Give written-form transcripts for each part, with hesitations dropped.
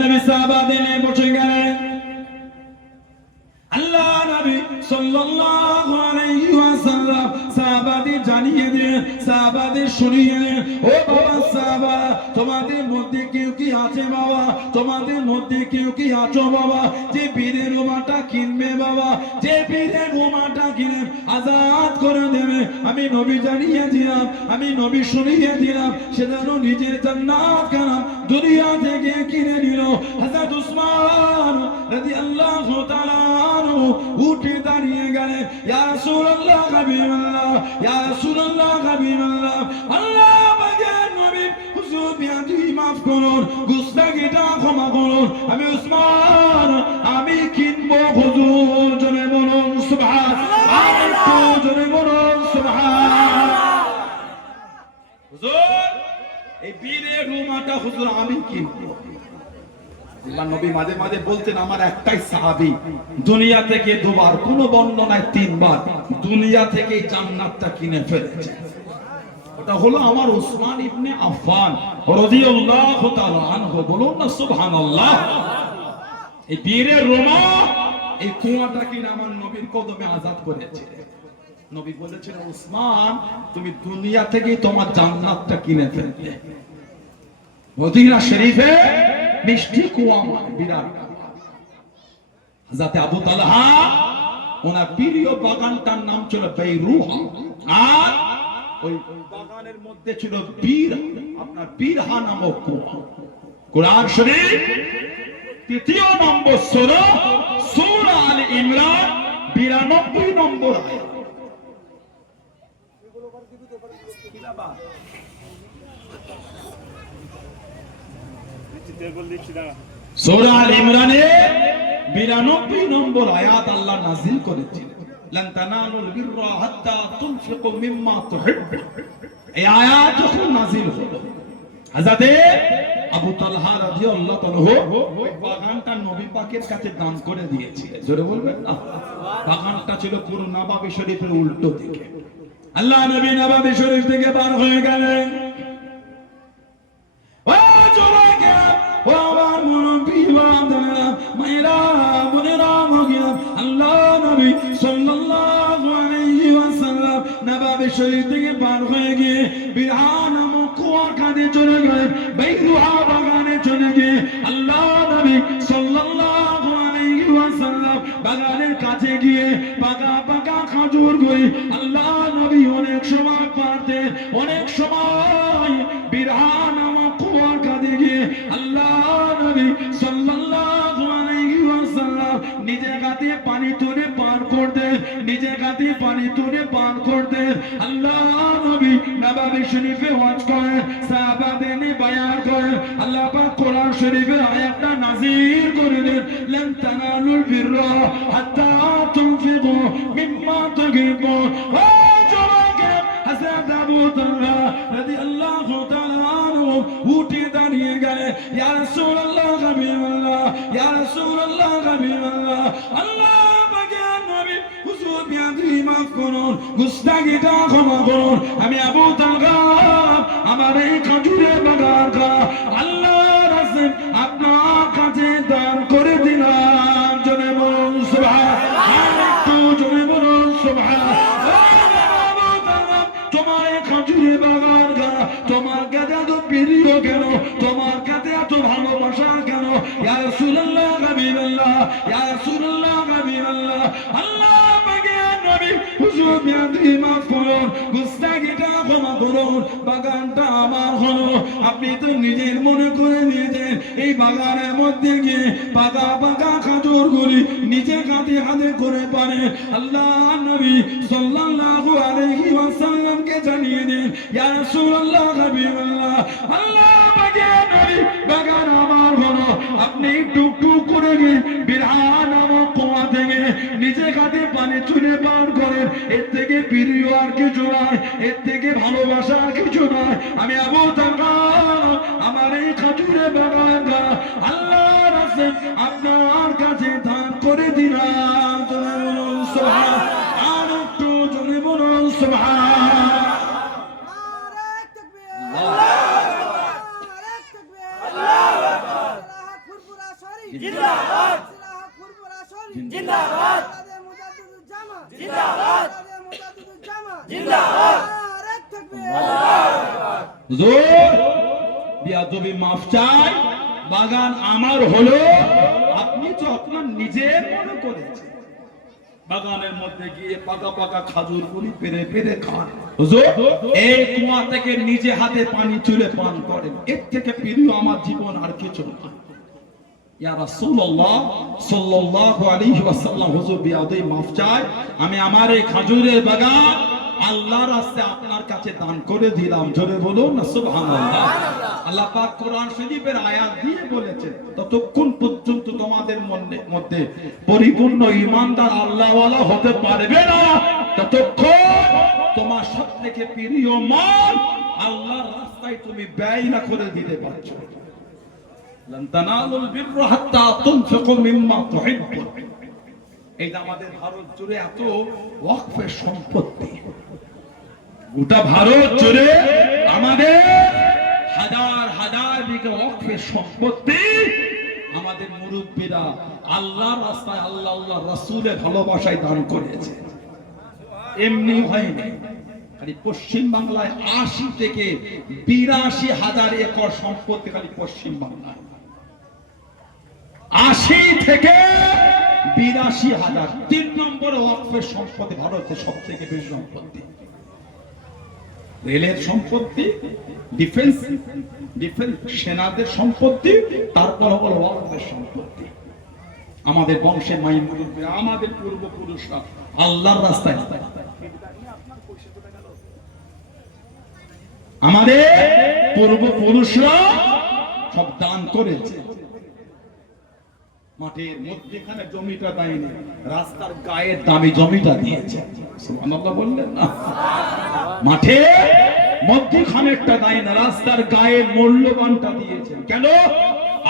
নবী সাহাবাদের নিয়ে বসে গেলেন। আল্লাহ নবী সাল্লাল্লাহু আলাইহি ওয়াসাল্লাম সাহাবাদের জানিয়ে দিলেন, সাহাবাদের শুনিয়ে দিলেন, ও বাবা সাহাবা, তোমাদের মধ্যে কেউ কি আছে বাবা, তোমাদের মধ্যে কেউ কি আছো বাবা, যে বীরের রুমাটা কিনবে বাবা, যে বীরের রুমাটা কিনে আজাদ করে দেবে, আমি নবী জানিয়ে দিলাম, আমি নবী শুনিয়ে দিলাম, সে যেন নিজের জান্নাত কালাম দুনিয়া থেকে কিনে নিল। হযরত উসমান রাদিয়াল্লাহু তাআলা উঠে দাঁড়িয়ে গেলেন, ইয়া রাসূলুল্লাহ হাবিবাল্লাহ, ইয়া রাসূলুল্লাহ হাবিবাল্লাহ, আল্লাহ পাকের নবী হুজুর বিয়াদি মাফ করুন, গুস্তাখিটা ক্ষমা করুন, আমি উসমান আমি কিনবো হুজুর, জোরে বলুন সুবহানাল্লাহ, জোরে বলুন সুবহানাল্লাহ। হুজুর এই বীরের রুমাটা হুজুর আমি কিনবো। আল্লাহ নবী মাঝে মাঝে বলতেন, আমার একটাই সাহাবী দুনিয়া থেকে দুবার, কোন বর্ণনায় তিনবার দুনিয়া থেকে জান্নাতটা কিনে ফেলেছে, ওটা হলো আমার উসমান ইবনে আফফান রাদিয়াল্লাহু তাআলা আনহু। বলুন না সুবহানাল্লাহ। এই বীরের রুমা, এই কুয়াটা কিনে আমার নবীর কদমে আজাদ করেছে। নবী বলেছেন, উসমান তুমি দুনিয়া থেকে তোমার জান্নাতটা কিনে ফেললে। মদিনা শরীফে মিষ্টি কুয়া বিরাট। হযরত আবু তালহা ওনার প্রিয় বাগানটার নাম ছিল বাইরুহা, আর ওই বাগানের মধ্যে ছিল বীর, আপনার বীরহা নামক কুয়া। কোরআন শরীফ ৩য় নম্বর সূরা, সূরা আল ইমরান ৯২ নম্বর আয়াত। সূরা আল ইমরানে ৯২ নম্বর আয়াত আল্লাহ নাযিল করেছিলেন, লান তানালুল বিররা হাত্তা তুনফিকু মিম্মা তুহিব্বুন। এই আয়াত যখন নাযিল হলো, হযরত আবু তালহা রাদিয়াল্লাহু তাআলা ওই বাগানটা নবী পাকের কাছে দান করে দিয়েছিলেন। জোরে বলবেন না। বাগানটা ছিল পুরো নববী শরীফের উল্টো দিকে। আল্লাহ নবী নববী শরীফ থেকে বার হয়ে গেলেন। ও জোরে কে ও আমার মুরব্বি বান্দারা, মায়েরা বোনেরা, মহিলা, আল্লাহ নবী সাল্লাল্লাহু আলাইহি ওয়াসাল্লাম নববী শরীফ থেকে বার হয়ে গিয়ে বিরহান কুয়ার কাছে চলে গেলেন, বাইরুহা বাগানে চলে গিয়ে আল্লাহ নবী সাল্লাল্লাহু আলাইহি ওয়াসাল্লাম বাগানের কাছে গিয়ে পাকা পাকা খেজুর গুলি আল্লাহ নবী অনেক সময় পারতেন, অনেক সময় বিরহান কুয়ার কাছে গিয়ে আল্লাহ নবী সাল্লাল্লাহু আলাইহি ওয়াসাল্লাম নিজের হাতে পানি তুলে পান করতেন, নিজের হাতে পানি তুলে পান করতেন। আল্লাহ নবী নববী শরীফে ওয়াজ করেন, সাহাবাদের নিয়ে বায়ান করেন। আল্লাহ পাক কোরআন শরীফের আয়াতটা নাযিল করে দেন, লান তানালুল বিররা হাত্তা তুনফিকু মিম্মা তুহিব্বুন। ও জওয়াকে হযরত আবু তালহা রাদিয়াল্লাহু তাআলা আনহু উঠে দাঁড়িয়ে গেলেন, ইয়া রাসূলুল্লাহ হাবিবাল্লাহ, ইয়া রাসূলুল্লাহ হাবিবাল্লাহ, আল্লাহ পাকের নবী হুজুর বিয়াদি মাফ করুন, গুস্তাখিটা ক্ষমা করুন, আমি আবু তালহা আমার এই খেজুরের বাগানটা আল্লাহর রাসূল আপনার কাছে দান করে দিলাম। জোরে বলুন সুবহানাল্লাহ, জোরে বলুন সুবহানাল্লাহ। তোমার এই খেজুরের বাগানটা তোমার কাছে এত প্রিয় কেন, তোমার কাছে এত ভালোবাসা কেন? ইয়া রাসূলুল্লাহ হাবিবাল্লাহ, ইয়া রাসূলুল্লাহ হাবিবাল্লাহ, আল্লাহ পাকের নবী হুজুর বিয়াদি মাফ করুন, গুস্তাখিটা ক্ষমা করুন, বাগানটা আমার হলো। আপনি তো নিজের মনে করে নিয়েছেন এই বাগানের মধ্যে গিয়ে পাকা পাকা খেজুরগুলি নিজে হাতে হাতে করে পারে। আল্লাহ নবী সাল্লাল্লাহু আলাইহি ওয়াসাল্লামকে জানিয়ে দেন, ইয়া রাসূলুল্লাহ হাবিবাল্লাহ, আল্লাহ পাকের নবী বাগান আমার হলো। আপনি টুকটুক করে গিয়ে বিরহান নামক কুয়া থেকে নিজে হাতে পানি তুলে পান করেন। এর থেকে প্রিয় আর কিছু নয়, এর থেকে ভালোবাসা আর কিছু নয়। আমি আবু তালহা আমার এই খেজুরের বাগানটা আল্লাহর রাসূল আপনার কাছে দান করে দিলাম। সুবহানাল্লাহ, আর একটু জোরে বলুন সুবহানাল্লাহ। জিন্দাবাদ জিন্দাবাদ জিন্দাবাদ জিন্দাবাদ হুজুর বিয়াদবি মাফ চাই, বাগান আমার হলো, আপনি তো আপনার নিজের মনে করেছেন। বাগানের মধ্যে গিয়ে পাকা পাকা খাজুর গুলি পেরে পেরে খান। হুজুর এই কুয়া থেকে নিজে হাতে পানি তুলে পান করেন, এর থেকে প্রিয় আমার জীবন আর কিছু না। ইয়া রাসূলুল্লাহ সাল্লাল্লাহু আলাইহি ওয়াসাল্লাম, হুজুর বিয়াদবি মাফ চাই, আমি আমার এই খাজুরের বাগান আল্লাহর রাস্তায় আপনার কাছে দান করে দিলাম। জোরে বলুন না সুবহানাল্লাহ। আল্লাহ পাক কোরআন শরীফের আয়াত দিয়ে বলেছেন, ততক্ষণ পর্যন্ত তোমাদের মধ্যে পরিপূর্ণ ঈমানদার আল্লাহওয়ালা হতে পারবে না ততক্ষণ তোমার সবথেকে প্রিয় মাল আল্লাহর রাস্তায় তুমি ব্যয় না করে দিতে পারছো। লান তানালুল বিররা হাত্তা তুনফিকু মিম্মা তুহিব্বুন। এই আমাদের ভারত জুড়ে এত ওয়াকফের সম্পত্তি, গোটা ভারত জুড়ে আমাদের হাজার হাজার বিঘা ওয়াকফের সম্পত্তি আমাদের মুরব্বীরা আল্লাহর রাস্তায় আল্লাহ রাসূলের ভালোবাসায় দান করেছে। এমনি হয়নি, খালি পশ্চিম বাংলায় ৮০ থেকে ৮২ হাজার একর সম্পত্তি খালি পশ্চিম বাংলায়, ৮০ থেকে ৮২ হাজার। ৩ নম্বরে ওয়াকফের সম্পত্তি ভারতের সব থেকে বেশি সম্পত্তি। রেলের সম্পত্তি, ডিফেন্স সেনাদের সম্পত্তি, তারপর হলো ওয়াকফের সম্পত্তি। আমাদের বংশের মায়ের মুরব্বী, আমাদের পূর্বপুরুষরা আল্লাহর রাস্তায়, আমাদের পূর্বপুরুষরা সব দান করেছে। মাঠের মধ্যখানে জমিটা দেয়নি, রাস্তার গায়ের দামি জমিটা দিয়েছে। সুবহানাল্লাহ বললেন না? মাঠে মধ্যখানেরটা দেয় না, রাস্তার গায়ের মূল্যবানটা দিয়েছে। কেন?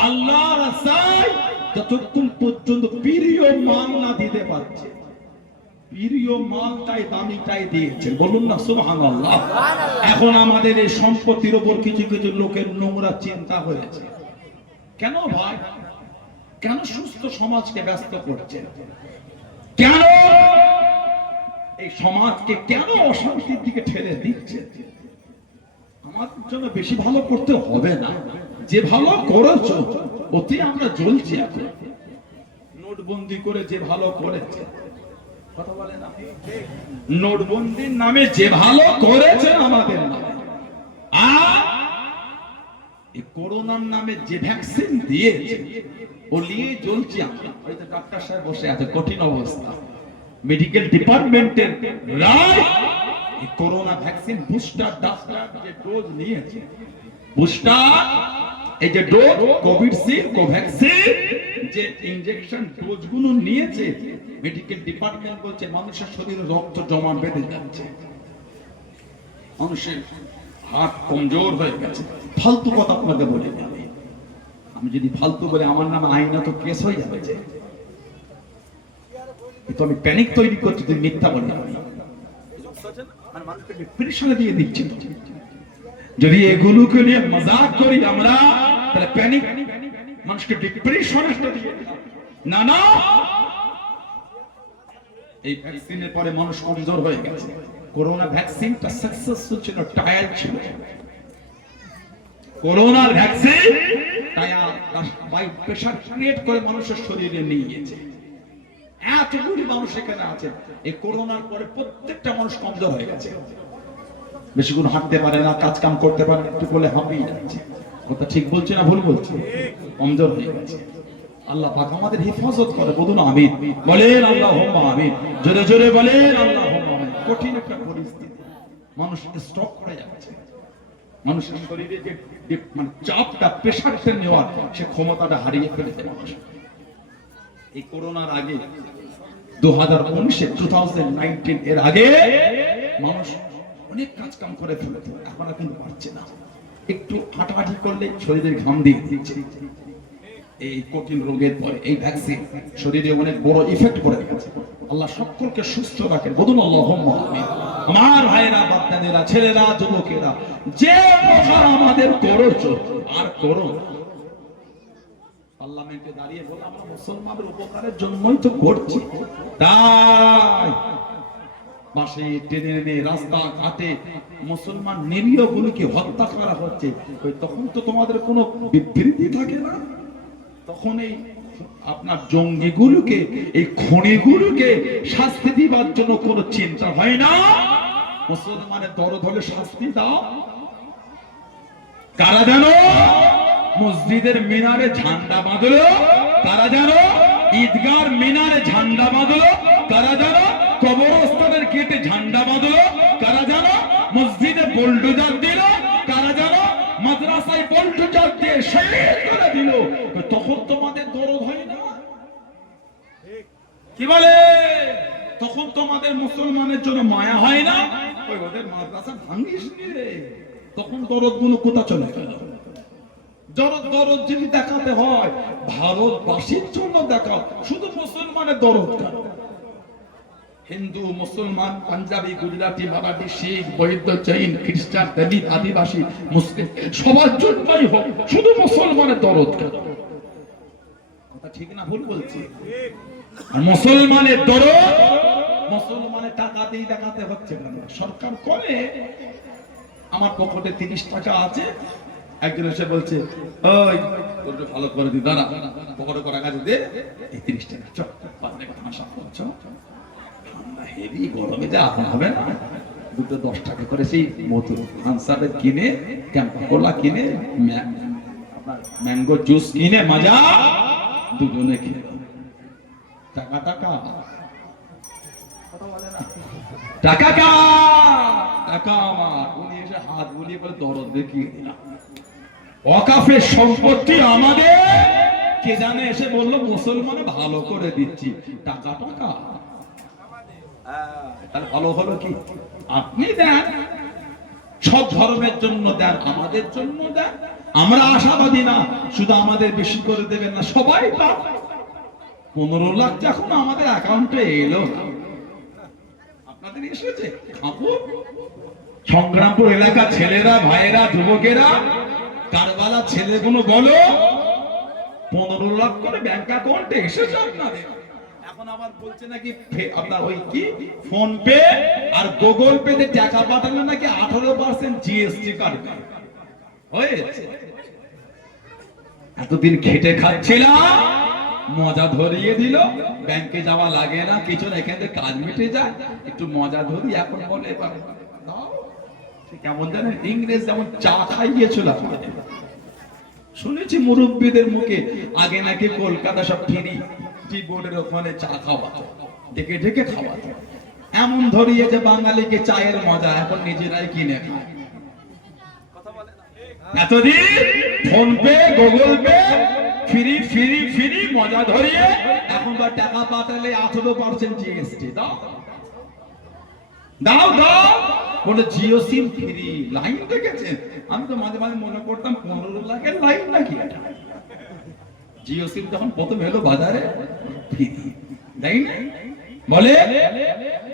আল্লাহ রাস্তায় যতক্ষণ পর্যন্ত প্রিয় মাল না দিতে পারছে, প্রিয় মালটাই দামিটাই দিয়েছে। বলুন না সুবহানাল্লাহ। এখন আমাদের এই সম্পত্তির উপর কিছু কিছু লোকের নোংরা চিন্তা হয়েছে। কেন ভাই? কেন সুস্থ সমাজকে ব্যস্ত করছেন? কেন এই সমাজকে কেন অশান্তির দিকে ঠেলে দিচ্ছে? আমাদের জন্য বেশি ভালো করতে হবে না, যে ভালো করেছো ওতে আমরা জ্বলছি। এখন নোটবন্দি করে যে ভালো করেছে, কথা বলে না, নোটবন্দির নামে যে ভালো করেছে আমাদের নামে, আর এই করোনার নামে যে ভ্যাকসিন দিয়েছে ও নিয়ে জ্বলছি আমরা। হয়তো ডাক্তার সাহেব বসে আছে, কঠিন অবস্থা, মেডিকেল ডিপার্টমেন্টের রায় এই করোনা ভ্যাকসিন বুস্টার যে ডোজ নিয়েছে, বুস্টার এই যে ডোজ কোভিডশিল্ড কোভ্যাক্সিন যে ইনজেকশন ডোজ গুলো নিয়েছে, মেডিকেল ডিপার্টমেন্ট বলছে মানুষের শরীরে রক্ত জমা বেঁধে যাচ্ছে, মানুষের হাত কমজোর হয়ে গেছে। ফালতু কথা আপনাকে বলে যাবে, আমি যদি ফালতু বলে আমার নামে আইনা তো কেস হয়ে যাবে। যে তো আমি প্যানিক তৈরি করছি, তুমি মিথ্যা বলে মানে মানুষকে ডিপ্রেশনে দিয়ে দিচ্ছি। যদি এগুলোকে নিয়ে মজাক করি আমরা, তাহলে প্যানিক মানুষকে ডিপ্রেশনে দিয়ে না না। এই ভ্যাকসিনের পরে মানুষ কমজোর হয়ে গেছে। করোনা ভ্যাকসিনটা সাকসেসফুল ছিল, ট্রায়াল ছিল। করোনার ভ্যাকসিন বাই প্রেসার ক্রিয়েট করে মানুষের শরীরে নিয়ে গেছে। এতগুলি মানুষ এখানে আছে, এই করোনার পরে প্রত্যেকটা মানুষ কমজোর হয়ে গেছে, বেশিক্ষণ হাঁটতে পারে না, কাজ কাম করতে পারে না, একটু বলে হাঁপিয়ে যাচ্ছে। কথা ঠিক বলছে না ভুল বলছে? কমজোর হয়ে গেছে। আল্লাহ পাক আমাদের হেফাজত করে, বলুন আমিন। বলেন আল্লাহুম্মা আমিন, জোরে জোরে বলেন আল্লাহুম্মা আমিন। কঠিন একটা পরিস্থিতি, মানুষ স্ট্রোক করে যাচ্ছে, মানুষের শরীরে যে মানে চাপটা, প্রেসারটা নেওয়ার সে ক্ষমতাটা হারিয়ে ফেলেছে মানুষ। এই করোনার আগে 2019 এর আগে মানুষ অনেক কাজ কাম করে ফেলত, এখন আর কিন্তু পারছে না। একটু হাঁটাহাঁটি করলে শরীরের ঘাম দিয়ে দিচ্ছে। এই কঠিন রোগের পরে এই ভ্যাকসিন শরীরে অনেক বড় ইফেক্ট করে গেছে। আল্লাহ সকলকে সুস্থ রাখেন, বলুন আল্লাহুম্মা আমিন। আমার ভাইরা, বাচ্চাদেরা, ছেলেরা, যুবকেরা, যে উপকার আমাদের করেছো আর করো, পার্লামেন্টে দাঁড়িয়ে বলে আমরা মুসলমানদের উপকারের জন্যই তো করছি, তাই বাসে ট্রেনে রাস্তা ঘাটে মুসলমান নিরীহ গুলোকে হত্যা করা হচ্ছে, তখন তো তোমাদের কোনো বিবৃতি থাকে না। তখন এই আপনার জঙ্গিগুলোকে, এই খুনিগুলোকে শাস্তি দিবার জন্য কোনো চিন্তা হয় না। মুসলমানের দরদ হলে শাস্তি দাও। কারা জানো মসজিদের মিনারে ঝান্ডা বাঁধলো, কারা জানো ঈদগার মিনারে ঝান্ডা বাঁধলো, কারা জানো কবরস্থানের গেটে ঝান্ডা বাঁধলো, কারা জানো মসজিদে বুলডোজার দিল, কারা জানো মাদ্রাসায় বুলডোজার দিয়ে শহীদ করে দিল, তখন তোমাদের দরদ হয় না? কি বলে? তখন তোমাদের মুসলমানের জন্য মায়া হয় না? ওই ওদের মাদ্রাসা ভাঙিস নি রে, তখন দরদ গুলো কোথা চলে গেল? দরদ যদি দেখাতে হয় ভারতবাসীর জন্য দেখাও, শুধু মুসলমানের দরদ কেন? হিন্দু, মুসলমান, পাঞ্জাবি, গুজরাটি, মারাঠি, শিখ, বৌদ্ধ, জৈন, খ্রিস্টান, দলিত, আদিবাসী, মুসলিম সবার জন্যই হোক, শুধু মুসলমানের দরদ কেন? কথা ঠিক না ভুল বলছি? মুসলমানের দরদ মুসলমানের টাকা দিয়ে দেখাতে হচ্ছে কেন? সরকার করে আমার পকেটে 30 টাকা আছে, একজন এসে বলছে ওই ওটা ভালো করে দি, দাঁড়া পকেটে করা কাজে দে এই 30 টাকা, চল বাজারে তামাশা করছো। ঠান্ডা হেভি গরমে যা হবে না, দুটো 10 টাকা করে সেই মতো আনসারের কিনে, ক্যাম্পা কোলা কিনে, আপনার ম্যাঙ্গো জুস কিনে মজা দুজনে খেয়ে টাকা টাকা টাকা টাকা আমার। উনি এসে হাত বুলিয়ে বলে দরদ দেখিয়ে দিলাম, ওয়াকাফের সম্পত্তি আমাদের। কে জানে এসে বললো মুসলমানে ভালো করে দিচ্ছি, টাকা টাকা। তাহলে ভালো হলো কি? আপনি দেন, সব ধর্মের জন্য দেন, আমাদের জন্য দেন। আমরা আশাবাদী না শুধু আমাদের বেশি করে দেবেন না, সবাই পান। 15 লাখ যখন আমাদের অ্যাকাউন্টে এলো, আপনাদের এসেছে খাবো। সংগ্রামপুর এলাকা ছেলেরা, ভাইয়েরা, যুবকেরা, কারবালা ছেলেগুলো বলো 15 লাখ করে ব্যাংক অ্যাকাউন্টে এসেছে আপনাদের। এখন আবার বলছে নাকি আপনার ওই কি ফোন পে আর গুগল পে তে টাকা পাঠালে নাকি 18% জিএসটি কাটবে হয়েছে। এতদিন খেটে খাচ্ছিলাম, মজা ধরিয়ে দিল, ব্যাংকে যাওয়া লাগে না কিছু না, এখান থেকে কাজ মিটে যায়, একটু মজা ধরি। এখন বলে কেমন জানেন ইংরেজ যেমন চা খাইয়েছিল, শুনেছি মুরব্বীদের মুখে আগে নাকি কলকাতা সব ফ্রি টি বোর্ডের ওখানে চা খাওয়া, ডেকে ডেকে খাওয়া, এমন ধরিয়ে যে বাঙালিকে চায়ের মজা এখন নিজেরাই কিনে খায়। এতদিন phone pay, Google pay, free free free মজা ধরিয়ে এখন বা টাকা পাঠালে 18% জিএসটি দাও দাও দাও। বলে জিও সিম ফ্রি, লাইন দেখেছেন? আমি তো মাঝে মাঝে মনে করতাম 15 লাখের লাইন নাকি। জিও সিম যখন প্রথম এলো বাজারে ফ্রি, তাই না? বলে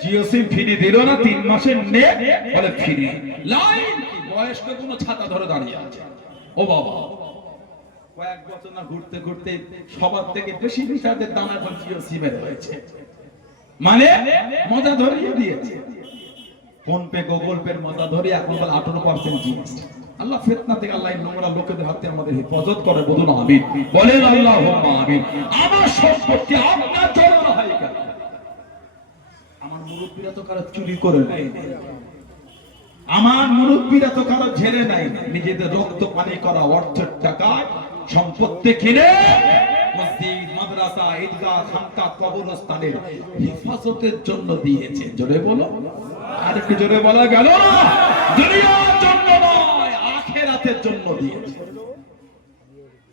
জিও সিম ফ্রি দিল না, 3 মাসের নেট বলে ফ্রি লাইন। বয়স্ক কোনো ছাতা ধরে দাঁড়িয়ে আছে, ও বাবা কয়েক বছর না ঘুরতে ঘুরতে সবার থেকে বেশি রিচার্জের দাম এখন জিও সিমের হয়েছে, মানে মজা ধরিয়ে দিয়েছে। ফোন পে, গুগল পে মজা ধরে এখন বলে 18% জিএসটি। আল্লাহ ফিতনা থেকে আল্লাহ নোংরা লোকেদের হাতে আমাদের হেফাজত করে, বলুন আমিন। বলেন আল্লাহুম্মা আমিন। আমার সম্পত্তি আপনার জন্য হয় কেন? আমার মুরব্বিরা তো কারো চুরি করে নাই, আমার মুরব্বিরা তো কারো ঝেলে নাই, নিজেদের রক্ত পানি করা অর্থের টাকায় সম্পত্তি কিনে মসজিদ, মাদ্রাসা, ঈদগাহ, খানকা, কবরস্থানের হেফাজতের জন্য দিয়েছে। জোরে বলো, আর একটু জোরে বলা গেল না? দুনিয়ার জন্য নয়, আখিরাতের জন্য দিয়েছে।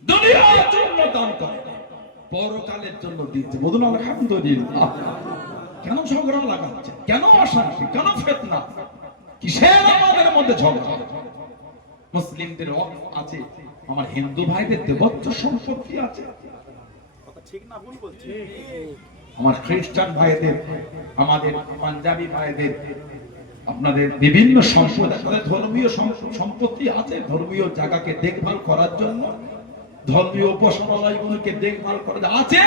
দুনিয়ার জন্য দান করে, পরকালের জন্য দিয়েছে। বলুন আলহামদুলিল্লাহ। কেন ঝগড়া লাগাচ্ছে? কেন অশান্তি? কেন ফিতনা? কিসের আমাদের মধ্যে ঝগড়া? মুসলিমদের হক আছে, আমার হিন্দু ভাইদের দেবত্ব সম্পত্তি আছে, কথা ঠিক না ভুল বলছি? আমার খ্রিস্টান ভাইদের, আমাদের পাঞ্জাবি ভাইদের, আপনাদের বিভিন্ন সম্পদ, ধর্মীয় সম্পত্তি আছে, ধর্মীয় জায়গাকে দেখভাল করার জন্য ধর্মীয় উপাসনালয়গুলোকে দেখভাল করা আছে,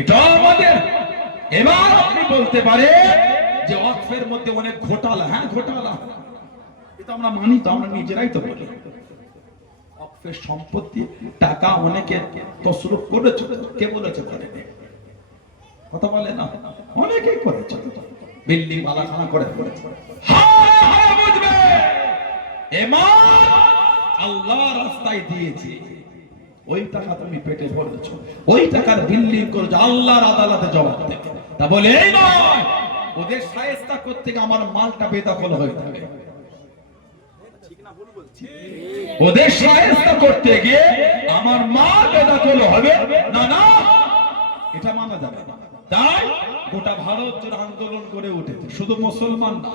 এটা আমাদের। এবার আপনি বলতে পারে যে ওয়াকফের মধ্যে অনেক ঘোটালা। হ্যাঁ, ঘোটালা এটা আমরা মানি, তো আমরা নিজেরাই তো বলি ওয়াকফের সম্পত্তি টাকা অনেকে তসরুফ করেছে। কে বলেছে করেনি? কথা বলে না, অনেকেই করেছে, বিল্ডিং বালাখানা করে করেছে। বুঝবে এমান আল্লাহ রাস্তায় দিয়েছে, ওই টাকা তুমি পেটে ভরেছো, ওই টাকার বিল্ডিং করেছো, আল্লাহর আদালতে জবাব দেবে। তা বলে এই নয় ওদের শায়েস্তা করতে গিয়ে আমার মালটা বেদখল হয়ে যাবে, ওদের শায়েস্তা করতে গিয়ে আমার মাল বেদখল হবে না, না, এটা মানা যাবে না। তাই গোটা ভারত জুড়ে আন্দোলন করে উঠেছে, শুধু মুসলমান না।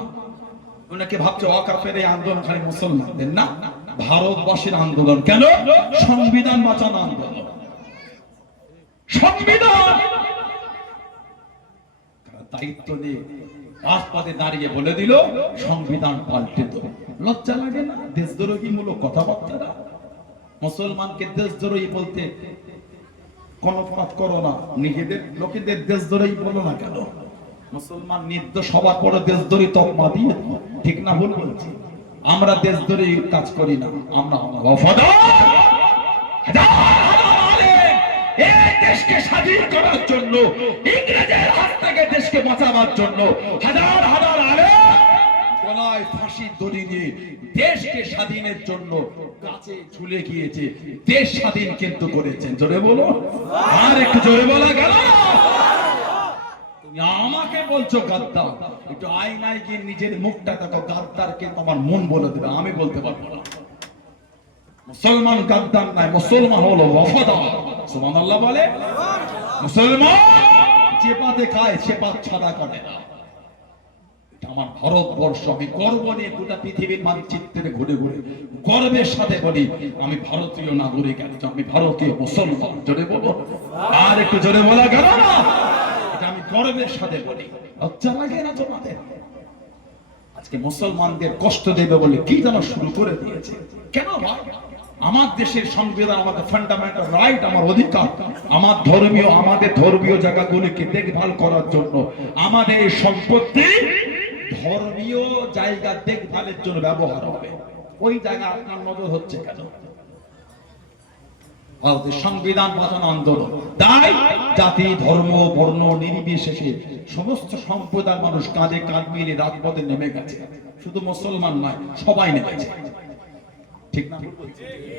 অনেকে ভাবছে ওয়াকফের এই আন্দোলন খালি মুসলমানদের না, ভারতবাসীর আন্দোলন। কেন? সংবিধান বাঁচানো আন্দোলন। সংবিধান দায়িত্ব নিয়ে রাজপথে দাঁড়িয়ে বলে দিল সংবিধান পাল্টে দেব। লজ্জা লাগে না? দেশদ্রোহী মূলক কথাবার্তা। মুসলমানকে দেশদ্রোহী বলতে কর্ণপাত করো না, নিজেদের লোকেদের দেশদ্রোহী বলো না কেন? মুসলমান নির্দোষ সবার পরে দেশদ্রোহী তকমা দিয়ে, ঠিক না ভুল বলছি? আমরা দেশদ্রোহী কাজ করি না, আমরা এই দেশকে স্বাধীন করার জন্য, ইংরেজের হাত থেকে দেশকে বাঁচাবার জন্য হাজার হাজার আলেম গলায় ফাঁসির দড়ি দিয়ে দেশকে স্বাধীনের জন্য কাছে ঝুলে গিয়েছে, দেশ স্বাধীন কিন্তু করেছেন। জোরে বলো, আর একটু জোরে বলা গেল। তুমি আমাকে বলছো গাদ্দার, একটু আয়নায় গিয়ে নিজের মুখটা দেখো, গাদ্দার কিন্তু আমার মন বলে দেবে, আমি বলতে পারবো না। মুসলমান গাদ্দার নাই, মুসলমান হলো ওয়াফাদার। সুবহানাল্লাহ বলে। মুসলমান যে পাতে খায় সে পাত ছাড়া করে না। এটা আমার ভারতবর্ষ, আমি গর্ব নিয়ে গোটা পৃথিবীর মানচিত্রে ঘুরে ঘুরে গর্বের সাথে বলি আমি ভারতীয় নাগরিক, আমি ভারতীয় মুসলমান। জোরে বলো, আর একটু জোরে বলা গেল না? এটা আমি গর্বের সাথে বলি। লজ্জা লাগে না তোমাদের? আজকে মুসলমানদের কষ্ট দেবে বলে কি যেন শুরু করে দিয়েছে। কেন ভাই? আমার দেশের সংবিধান আমাদের ফান্ডামেন্টাল রাইট, আমার অধিকার। আমাদের ধর্মীয় জায়গাগুলিকে দেখভাল করার জন্য, আমাদের সম্পত্তি ধর্মীয় জায়গা দেখভালের জন্য ব্যবহার হবে। ওই জায়গা আপনার নজর হচ্ছে কেন? ভারতের সংবিধান বাঁচানো আন্দোলন, তাই জাতি ধর্ম বর্ণ নির্বিশেষে সমস্ত সম্প্রদায়ের মানুষ কাঁধে কাঁধ মিলিয়ে রাজপথে নেমে গেছে। শুধু মুসলমান নয়, সবাই নেমেছে, ঠিক না?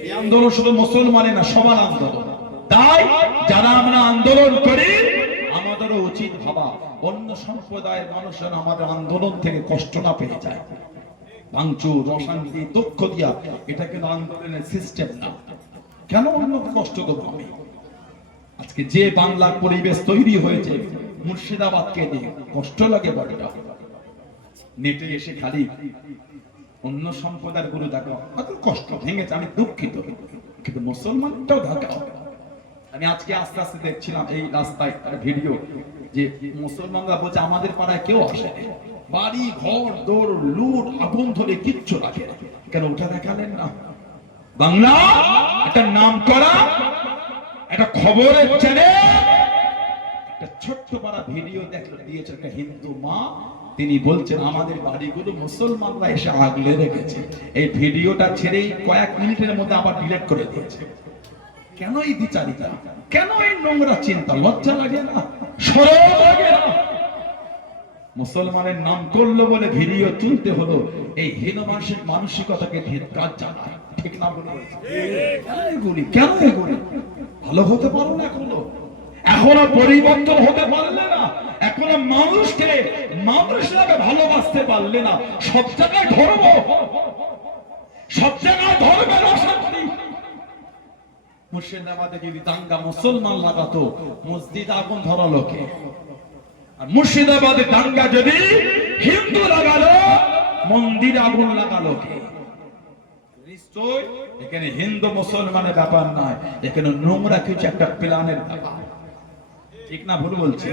এই আন্দোলন শুধু মুসলমানের না, সবার আন্দোলন। তাই যারা আমরা আন্দোলন করি আমাদেরও উচিত ভাবা অন্য সম্প্রদায়ের মানুষের আমাদের আন্দোলন থেকে কষ্ট না পেয়ে যায়। ভাঙচুর, অশান্তি, দুঃখ দিয়া এটা কিন্তু আন্দোলনের সিস্টেম না। কেন অন্য কষ্ট দেবো আমি? আজকে যে বাংলার পরিবেশ তৈরি হয়েছে মুর্শিদাবাদকে নিয়ে, কষ্ট লাগে বড়টা। নেটে এসে খালি অন্য সম্প্রদায়ের গুলো দেখো, কষ্ট ভেঙেছে, আমি দুঃখিত, কিন্তু মুসলমানটাও ঢাকা। আমি আজকে আস্তে আস্তে দেখছিলাম এই রাস্তায় ভিডিও, যে মুসলমানরা বলছে আমাদের পাড়ায় কেউ আসে, বাড়ি ঘর দৌড় লুট আগুন ধরে কিচ্ছু রাখে। কেন ওটা দেখালেন না? বাংলা একটা নাম করা একটা খবরের চ্যানেল একটা ছোট্ট পাড়া ভিডিও দিয়েছে একটা হিন্দু মা, তিনি বলছেন আমাদের বাড়িগুলো মুসলমানরা এসে আগলে রেখেছে। এই ভিডিওটা ছেড়েই কয়েক মিনিটের মধ্যে আবার ডিলিট করে দিয়েছে। কেন এই বিচারিতা? কেন এই নোংরা চিন্তা? লজ্জা লাগে না? শরম লাগে না? মুসলমানের নাম করলো বলে ভিডিও তুলতে হলো, এই হীন মানসিকতাকে ধিক্কার জানায়, ঠিক না? কেন এগুলি? ভালো হতে পারো না এখনো? এখনো পরিবর্তন হতে পারলে না? এখনো মানুষকে ভালোবাসতে পারলে না? সব জায়গায় ধর্ম, সব জায়গায় ধর্মের অশান্তি। মুর্শিদাবাদে যদি দাঙ্গা মুসলমান লাগাতো, মসজিদ আগুন ধরালো কে? আর মুর্শিদাবাদে দাঙ্গা যদি হিন্দু লাগালো, মন্দির আগুন লাগালো কে? নিশ্চয় এখানে হিন্দু মুসলমানের ব্যাপার নয়, এখানে নোংরা কিছু একটা প্ল্যানের ব্যাপার, ঠিক না ভুল বলছি?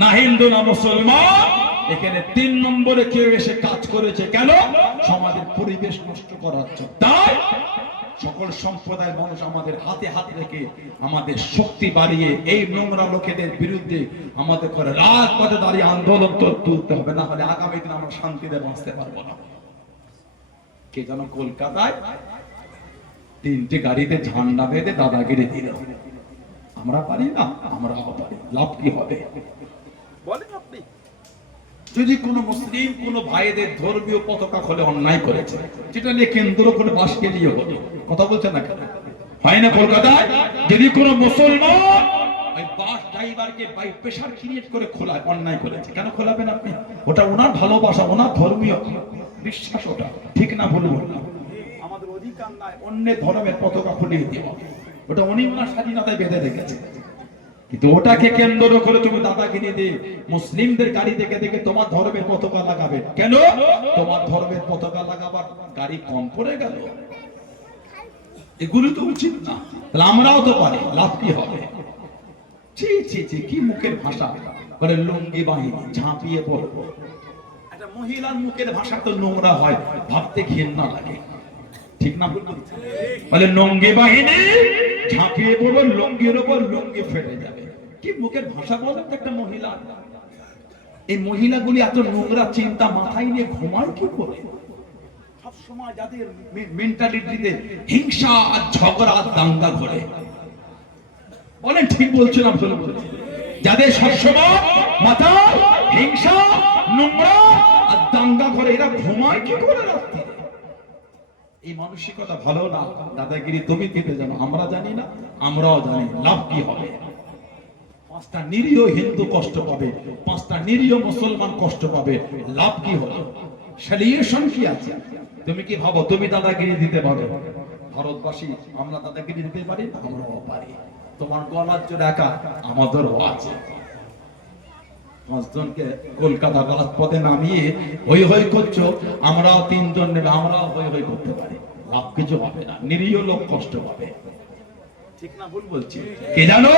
না হিন্দু না মুসলমান, এখানে 3 নম্বরে কেউ এসে কাজ করেছে। কেন? সমাজের পরিবেশ নষ্ট করার জন্য। তাই সকল সম্প্রদায়ের মানুষ আমাদের হাতে হাত রেখে আমাদের শক্তি বাড়িয়ে এই নোংরা লোকেদের বিরুদ্ধে আমাদের করে রাজপথে দাঁড়িয়ে আন্দোলন তুলতে হবে, না হলে আগামী দিন আমরা শান্তিতে বাঁচতে পারবো না। কে যেন কলকাতায় 3টে গাড়িতে ঝান্ডা বেঁধে দাদাগিরি দিল, আমরা পারি না? আমরা পারি, লাভ কি হবে বলেন আপনি? যদি কোন মুসলিম কোন ভাইদের ধর্মীয় পতাকা খোলে অন্যায় করেছে, যেটা নিয়ে কেন্দ্র করে বাসকে নিয়ে হলো, কথা বলছেন না কেন? হয় না কলকাতায়? যদি কোন মুসলমান ওই বাস ড্রাইভারকে বাই প্রেসার ক্রিয়েট করে খোলায়, অন্যায় করেছে, কেন খোলাবেন আপনি? ওটা ওনার ভালোবাসা, ওনার ধর্মীয় বিশ্বাস, ওটা ঠিক না ভুল বললাম? আমাদের অধিকার নাই অন্যের ধর্মের পতাকা খুলিয়ে দেওয়া, ওটা উনি ওনার স্বাধীনতায় বেঁধে রেখেছে। কিন্তু ওটাকে কেন্দ্র করে তুমি দাদাগিরি দিয়ে মুসলিমদের গাড়ি দেখে দেখে তোমার ধর্মের পতাকা লাগাবে, কেন? তোমার ধর্মের পতাকা লাগাবার গাড়ি কম পড়ে গেল? এগুলো তো উচিত না। তাহলে আমরাও তো পারি, লাভ কি হবে? ছি ছি ছি, কি মুখের ভাষা! বলে লুঙ্গি বাহিনী, ঝাঁপিয়ে পড়বো। একটা মহিলার মুখের ভাষা তো নোংরা হয়, ভাবতে ঘৃণা লাগে, ঠিক না? বলে লুঙ্গি বাহিনী, ঝাঁপিয়ে পড়বো, লুঙ্গির উপর লুঙ্গি ফেটে যাবে। কি মুখের ভাষা বলেন তো একটা মহিলা! এই মহিলাগুলি এত নোংরা চিন্তা মাথায় নিয়ে ঘুমায় কি করে? সব সময় যাদের মেন্টালিটিতে হিংসা আর ঝগড়া আর দাঙ্গা ঘটে, বলেন ঠিক বলছো না ভুল বলছি? যাদের সবসময় মাথায় হিংসা, নোংরা আর দাঙ্গা ঘটে, এরা ঘুমায় কি করে রাত্রে? এই মানসিকতা ভালো না। দাদাগিরি তুমি কেটে জানো, আমরা জানি না? আমরাও জানি। লাভ কি হবে? 5টা নিরীহ হিন্দু কষ্ট পাবে, 5টা নিরীহ মুসলমান কষ্ট পাবে, লাভ কি হলো? সলিউশন কি আছে? তুমি কি ভাবো তুমি দাদাগিরি দিতে পারো? ভারতবাসী আমরা দাদাগিরি দিতে পারি? আমরাও পারি। তোমার গলার জোর একা, আমাদেরও আছে। 5 জনকে কলকাতার রাজপথে নামিয়ে হই হই করছো, আমরাও 3 জন নেবে, আমরাও হই হই করতে পারি, লাভ কিছু হবে না। নিরীহ লোক কষ্ট পাবে, ঠিক না ভুল বলছি? কে জানো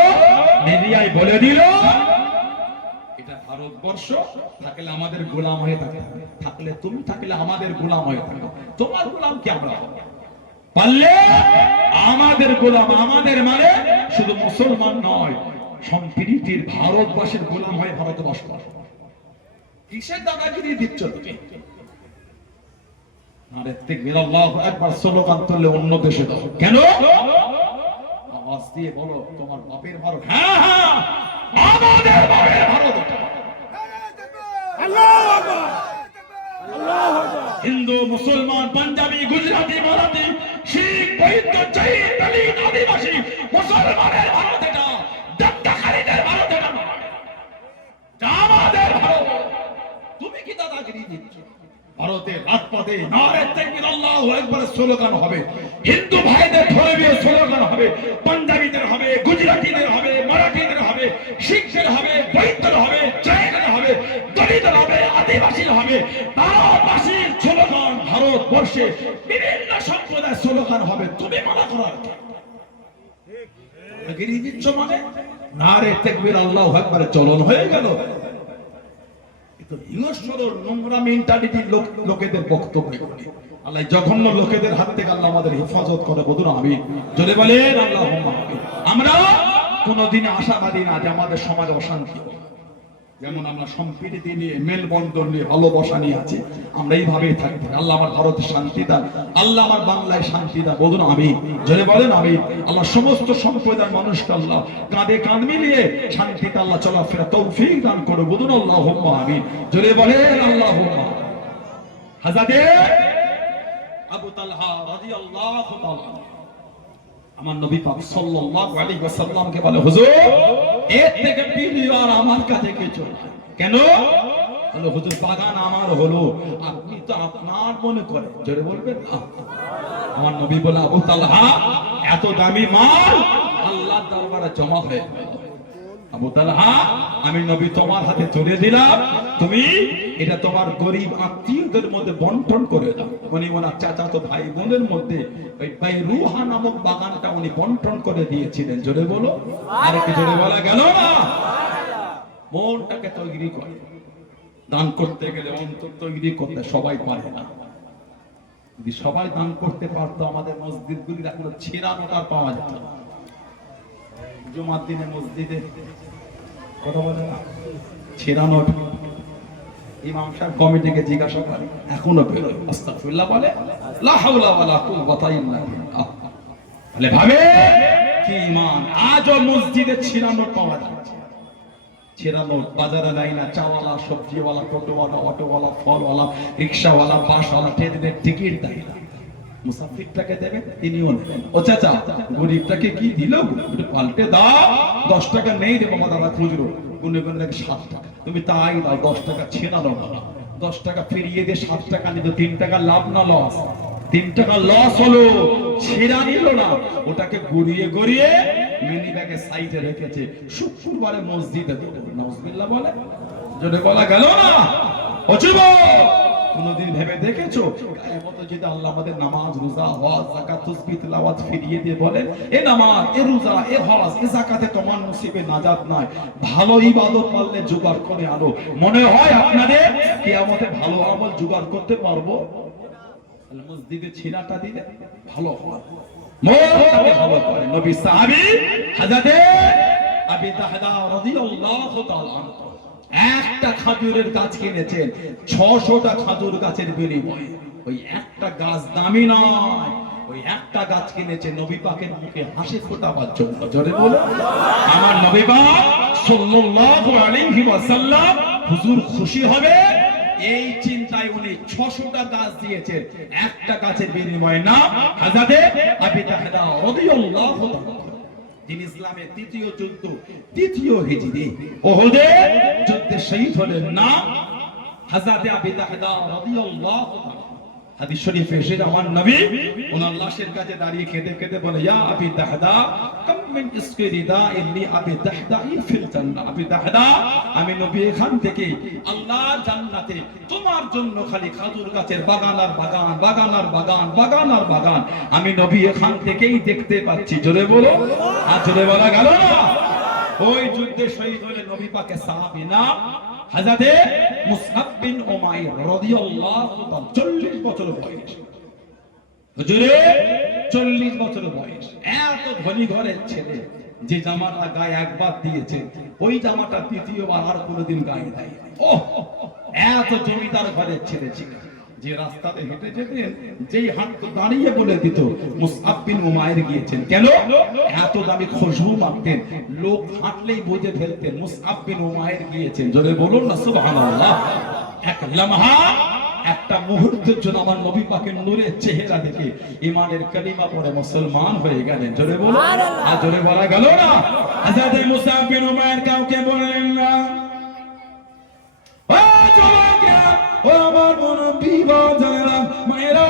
মিডিয়ায় বলে দিল এটা ভারতবর্ষ, থাকলে আমাদের গোলাম হয়ে থাকে, থাকলে তুমি, থাকলে আমাদের গোলাম হয়ে থাকো। তোমার গোলাম কি আমরা হবো? পারলে আমাদের গোলাম, আমাদের মানে শুধু মুসলমান নয়, সম্প্রীতির ভারতবাসীর গোলাম হয়ে ভারতবর্ষ। কিসের দাদাগিরি দিচ্ছ তুমি? আরে তাকবীর, আল্লাহু আকবার স্লোগান তুললে অন্য দেশে দাও কেন? আওয়াজ দিয়ে বলো তোমার বাপের ভারত। হ্যাঁ হ্যাঁ, আমাদের বাপের ভারত। আল্লাহু আকবার, আল্লাহু আকবার। হিন্দু, মুসলমান, পাঞ্জাবি, গুজরাটি, মারাঠি, শিখ, বৌদ্ধ, জৈন, দলিত, আদিবাসী, মুসলমানের ভারত এটা, দত্তকারীদের ভারত এটা নয়, আমাদের ভারত। তুমি কি দাদাগিরি দিচ্ছ? ভারতের রাজপথে নারে তাকবীর, আল্লাহু আকবার স্লোগান হবে, হিন্দু ভাইদের ধর্মীয় স্লোগান হবে, পাঞ্জাবিদের হবে, গুজরাটিদের হবে, মারাঠিদের হবে, শিখদের হবে, বৌদ্ধদের হবে, জৈনদের হবে, দলিতদের হবে, আদিবাসীর হবে। ভারতবাসীর স্লোগান, ভারতবর্ষে বিভিন্ন সম্প্রদায়ের স্লোগান হবে। তুমি মানা করার দাদাগিরি দিচ্ছ মানে নারে তাকবীর, আল্লাহু আকবার চলন হয়ে গেল। নোংরা মেন্টালিটির লোকেদের বক্তব্য। আল্লাহ জঘন্য লোকেদের হাত থেকে আল্লাহ আমাদের হেফাজত করে, বলুন আমিন। জোরে বলেন আল্লাহুম্মা আমিন। আমরা কোনদিন আশাবাদী না যে আমাদের সমাজে অশান্তি, যেমন আমরা সম্প্রীতি নিয়ে, মেলবন্ধন নিয়ে, ভালোবাসা নিয়ে আছি, আমরা এইভাবেই থাকতে। আল্লাহ আমার ভারতে শান্তি দান, আল্লাহ আমার বাংলায় শান্তি দান, বলুন আমিন। জোরে বলেন আমিন। আল্লাহ সমস্ত সম্প্রদায়ের মানুষকে আল্লাহ কাঁধে কাঁধ মিলিয়ে শান্তিতে আল্লাহ চলাফেরা তৌফিক দান করো, বলুন আল্লাহুম্মা আমিন। জোরে বলেন আল্লাহুম্মা। হযরতে আবু তালহা রাদিয়াল্লাহু তাআলা আমার নবী পাক সাল্লাল্লাহু আলাইহি ওয়াসাল্লামকে বলে, হুজুর এর থেকে প্রিয় আর আমার কাছে কিছু না। কেন? বলে হুজুর বাগান আমার হলো, আপনি তো আপনার মনে করেন। জোরে বলবেন না। আমার নবী বলে, আবু তালহা এত দামি মাল আল্লাহর দরবারে জমা হয়ে গেল। আবু তালহা আমি নবী তোমার হাতে তুলে দিলাম, তুমি এটা তোমার গরিব আত্মীয়দের মধ্যে বন্টন করে দাও। উনি ওনার চাচাতো ভাই বোনের মধ্যে ওই বাইরুহা নামক বাগানটা উনি বন্টন করে দিয়েছিলেন। জোরে বলো, আর কি জোরে বলা গেল না? মনটাকে তৈরি করে দান করতে গেলে অন্তর তৈরি করতে সবাই পারে না। যদি সবাই দান করতে পারতো আমাদের মসজিদগুলির এখনো ছেঁড়া নোট আর পাওয়া যেত না। জুমার দিনে মসজিদে কথা বলে না, ছেঁড়া নোট ইমাম সাহেব কমিটিকে জিজ্ঞাসা করে, এখনো বেরোয়, আস্তাগফিরুল্লাহ বলে, লা হাওলা ওয়ালা কুওয়াতা ইল্লা বিল্লাহ। বলে ভাবে কি ঈমান, আজও মসজিদে ছেঁড়া নোট পাওয়া যাচ্ছে। ছেঁড়া নোট বাজারে নাই না, চাওয়ালা, সবজিওয়ালা, টোটোওয়ালা, অটোওয়ালা, ফলওয়ালা, রিক্সাওয়ালা, বাসওয়ালা ট্রেনের টিকিট দেয় না, মুসাফিরটাকে দেবে তিনিও নেবেন। ও চাচা গরিবটাকে কি দিল, একটু পাল্টে দাও, 10 টাকা নেই রে বাবা, দাদা খুচরো গুনে গুনে দেখে 7 টাকা, তুমি তাই দাও, 10 টাকা ছেঁড়া দাও না, 10 টাকা ফিরিয়ে দিয়ে 7 টাকা নিল, 3 টাকা লাভ না লস? 3 টাকা লস হলো, ছেঁড়া নিল না, ওটাকে গড়িয়ে গড়িয়ে মিনি ব্যাগে সাইডে রেখেছে, শুক্রবারে মসজিদে দেবে। নাউজুবিল্লাহ বলে, যদি বলা গেল না। ও যুবক, কোনদিন ভেবে দেখেছো গায়ের মতো যদি আল্লাহ আমাদের নামাজ, রোজা, হজ, যাকাত, তাসবিহ, তিলাওয়াত ফিরিয়ে দিয়ে বলেন, এ নামাজ, এ রোজা, এ হজ, এ যাকাতে তোমার নসিবে নাজাত নাই, ভালো ইবাদত পারলে জোগাড় করে আনো, মনে হয় আপনাদের কিয়ামতে ভালো আমল জোগাড় করতে পারবো? মসজিদে ছিনাটা দিলে ভালো হয়, মনটাকে ভালো করে। নবী সাহাবী হযরতে আবু দাহদা রাদিয়াল্লাহু তাআলা আনহু একটা খাজুরের গাছ কিনেছেন 600টা খাজুর গাছের বিনিময়ে। ওই একটা গাছ দামি নয়, ওই একটা গাছ কিনেছে নবী পাকের মুখে হাসি ফোটাবার জন্য। জোরে বলো, আমার নবী পাক সাল্লাল্লাহু আলাইহি ওয়াসাল্লাম হুজুর খুশি হবে এই চিন্তায় উনি 600টা গাছ দিয়েছেন একটা গাছের বিনিময়ে। না হযরতে আবু দাহদা রাদিয়াল্লাহু তাআলা, যিনি ইসলামের তৃতীয় যুদ্ধ, তৃতীয় হিজরি উহুদের যুদ্ধে শহীদ হলেন। না হযরতে আবু দাহদা রাদিয়াল্লাহু তাআলা, হাদিস শরীফে এসে আমার নবী ওনার লাশের কাছে দাঁড়িয়ে কেঁদে কেঁদে বলে, ইয়া আবু দাহদা কাম মিন ইসকিরিদা ইল্লি আবু দাহদা ফিল জান্নাহ। আবু দাহদা, আমি নবী এখান থেকে আল্লাহর জান্নাতে তোমার জন্য খালি খাজুর গাছের বাগান আর বাগান, বাগান আর বাগান, বাগান আর বাগান, আমি নবী এখান থেকেই দেখতে পাচ্ছি। জোরে বলো, আর জোরে বলা গেল না। ওই যুদ্ধে শহীদ হলেন নবী পাকের সাহাবী, না হযরতে মুসআব বিন উমাইর রাদিয়াল্লাহু তাআলা, 40 বছর বয়স। হুজুরে 40 বছর বয়স, এত ধনী ঘরের ছেলে, যে জামাটা গায়ে একবার দিয়েছে ওই জামাটা তৃতীয়বার আর কোনোদিন গায়ে দেয়। ওহ, এত জমিদার ঘরের ছেলে ছিল, যে রাস্তাতে হেঁটে যেতেন যেই হাঁটতো দাঁড়িয়ে বলে দিত মুসআব বিন উমাইর গিয়েছেন। কেন? এত দামি খুশবু মারতেন, লোক হাঁটলেই বুঝে ফেলতেন মুসআব বিন উমাইর গিয়েছেন। জোরে বলুন না সুবহানাল্লাহ। এক লম্হা, একটা মুহূর্তের জন্য আমার নবী পাকের নূরের চেহারা দেখে ঈমানের কালিমা পড়ে মুসলমান হয়ে গেলেন। জোরে বলুন, আর জোরে বলা গেল না। হযরত মুসআব বিন উমাইর কাউকে বললেন না। ও যুবকেরা, ও আমার মুরব্বি বাজারা, মায়েরা,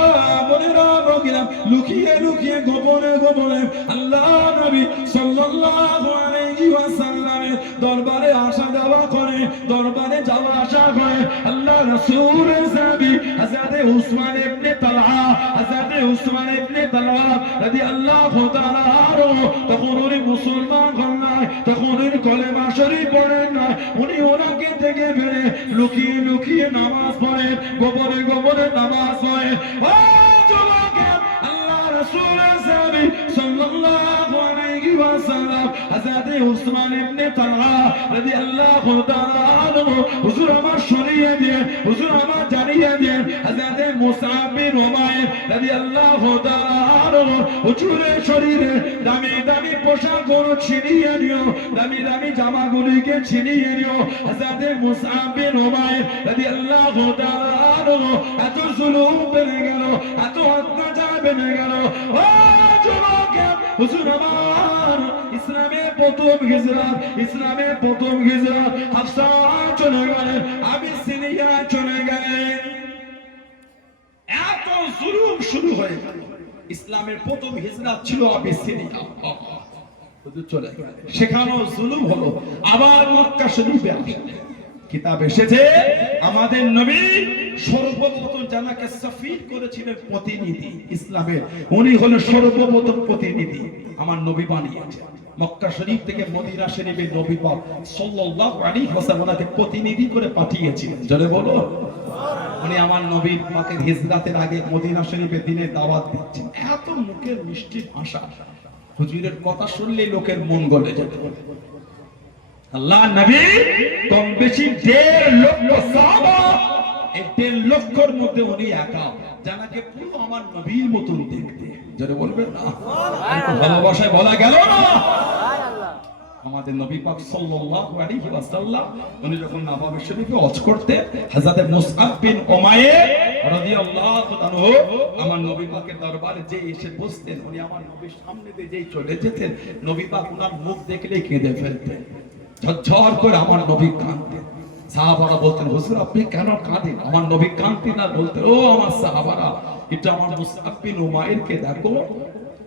বোনেরা, বগিরা, লুকিয়ে লুকিয়ে গোপনে গোপনে আল্লাহ নবী সাল্লাল্লাহু আলাইহি ওয়াসাল্লামের দরবারে আসা যাওয়া করে, দরবারে যাওয়া আসা করে। আল্লাহ রাসূলের সাহাবী হযরত উসমান ইবনে তালহা, হযরত উসমান ইবনে তালহা রাদিয়াল্লাহু তাআলা আনহু তখন উনি মুসলমান হন নাই, তখন উনি কলেমা শরীফ পড়েন না, উনি ওনাকে থেকে বেরে লুকিয়ে লুকিয়ে নামাজ পড়েন, গোপনে গোপনে নামাজ পড়েন। ও যুবকেরা, আল্লাহ রাসূলের সাহাবী সাল্লাল্লাহু আলাইহি ওয়াসাল্লাম হযরত উসমান ইবনে তালহা রাদিয়াল্লাহু তাআলা আনহু হুজুর আমার শরীয়ে দিয়ে, হুজুর আমার জানিয়ে দিয়ে হযরত মুসআব বিন উমাইর রাদিয়াল্লাহু তাআলা আনহু হুজুরের শরীরে দামি দামি পোশাকগুলো ছিনিয়ে নিও, দামি দামি জামাগুলিকে ছিনিয়ে নিও। হযরত মুসআব বিন উমাইর রাদিয়াল্লাহু তাআলা আনহু এত জুলুম বেড়ে গেল, এত অত্যাচার বেড়ে গেল। ও যুবকেরা, হুজুর আমার ইসলামের প্রথম হিজরত, ইসলামের প্রথম হিজরত হাফসা চলে গেলেন, আবিসিনিয়া চলে গেলেন। এত জুলুম শুরু হয়ে গেল। ইসলামের প্রথম হিজরত ছিল আবিসিনিয়া, হুজুর চলে গেলেন, সেখানেও জুলুম হলো। আবার মক্কা শরীফে আসলেন। কিতাব এসেছে আমাদের নবী সর্বপ্রথম জানাকে সফির করেছিলেন প্রতিনিধি ইসলামের, উনি হলেন সর্বপ্রথম প্রতিনিধি আমার নবী বানিয়েছেন। মক্কা শরীফ থেকে মদিনা শরীফে নবী পাক সাল্লাল্লাহু আলাইহি ওয়াসাল্লাম ওনাকে প্রতিনিধি করে পাঠিয়েছিলেন। জোরে বলো, উনি আমার নবীর পাকের হিজরাতের আগে মদিনা শরীফে দিনে দাওয়াত দিচ্ছেন। এত মুখের মিষ্টি ভাষা, হুজুরের কথা শুনলেই লোকের মন গলে যেত। আল্লাহ নবী কম বেশি 1.5 লক্ষ সাহাবা, এই 1.5 লক্ষর মধ্যে উনি একা, জানাকে পুরো আমার নবীর মতন দেখতে। যারা বলবেন না ভালোবাসায় বলা গেল না। আমাদের নবী পাক সাল্লাল্লাহু আলাইহি ওয়াসাল্লাম উনি যখন নববী শরীফে হজ করতে, হযরত মুসআব বিন উমাইর রাদিয়াল্লাহু আনহু আমার নবী পাকের দরবারে যে এসে বসতেন, উনি আমার নবীর সামনে দিয়ে যেই চলে যেতেন, নবী পাক ওনার মুখ দেখলেই কেঁদে ফেলতেন, ঝরঝর করে আমার নবী কাঁদতেন। সাহাবারা বলতেন, হুজুর আপনি কেন কাঁদেন? আমার নবী কাঁদতেন আর বলতেন, ও আমার সাহাবারা, এটা আমার মুসআব বিন উমাইরকে দেখো,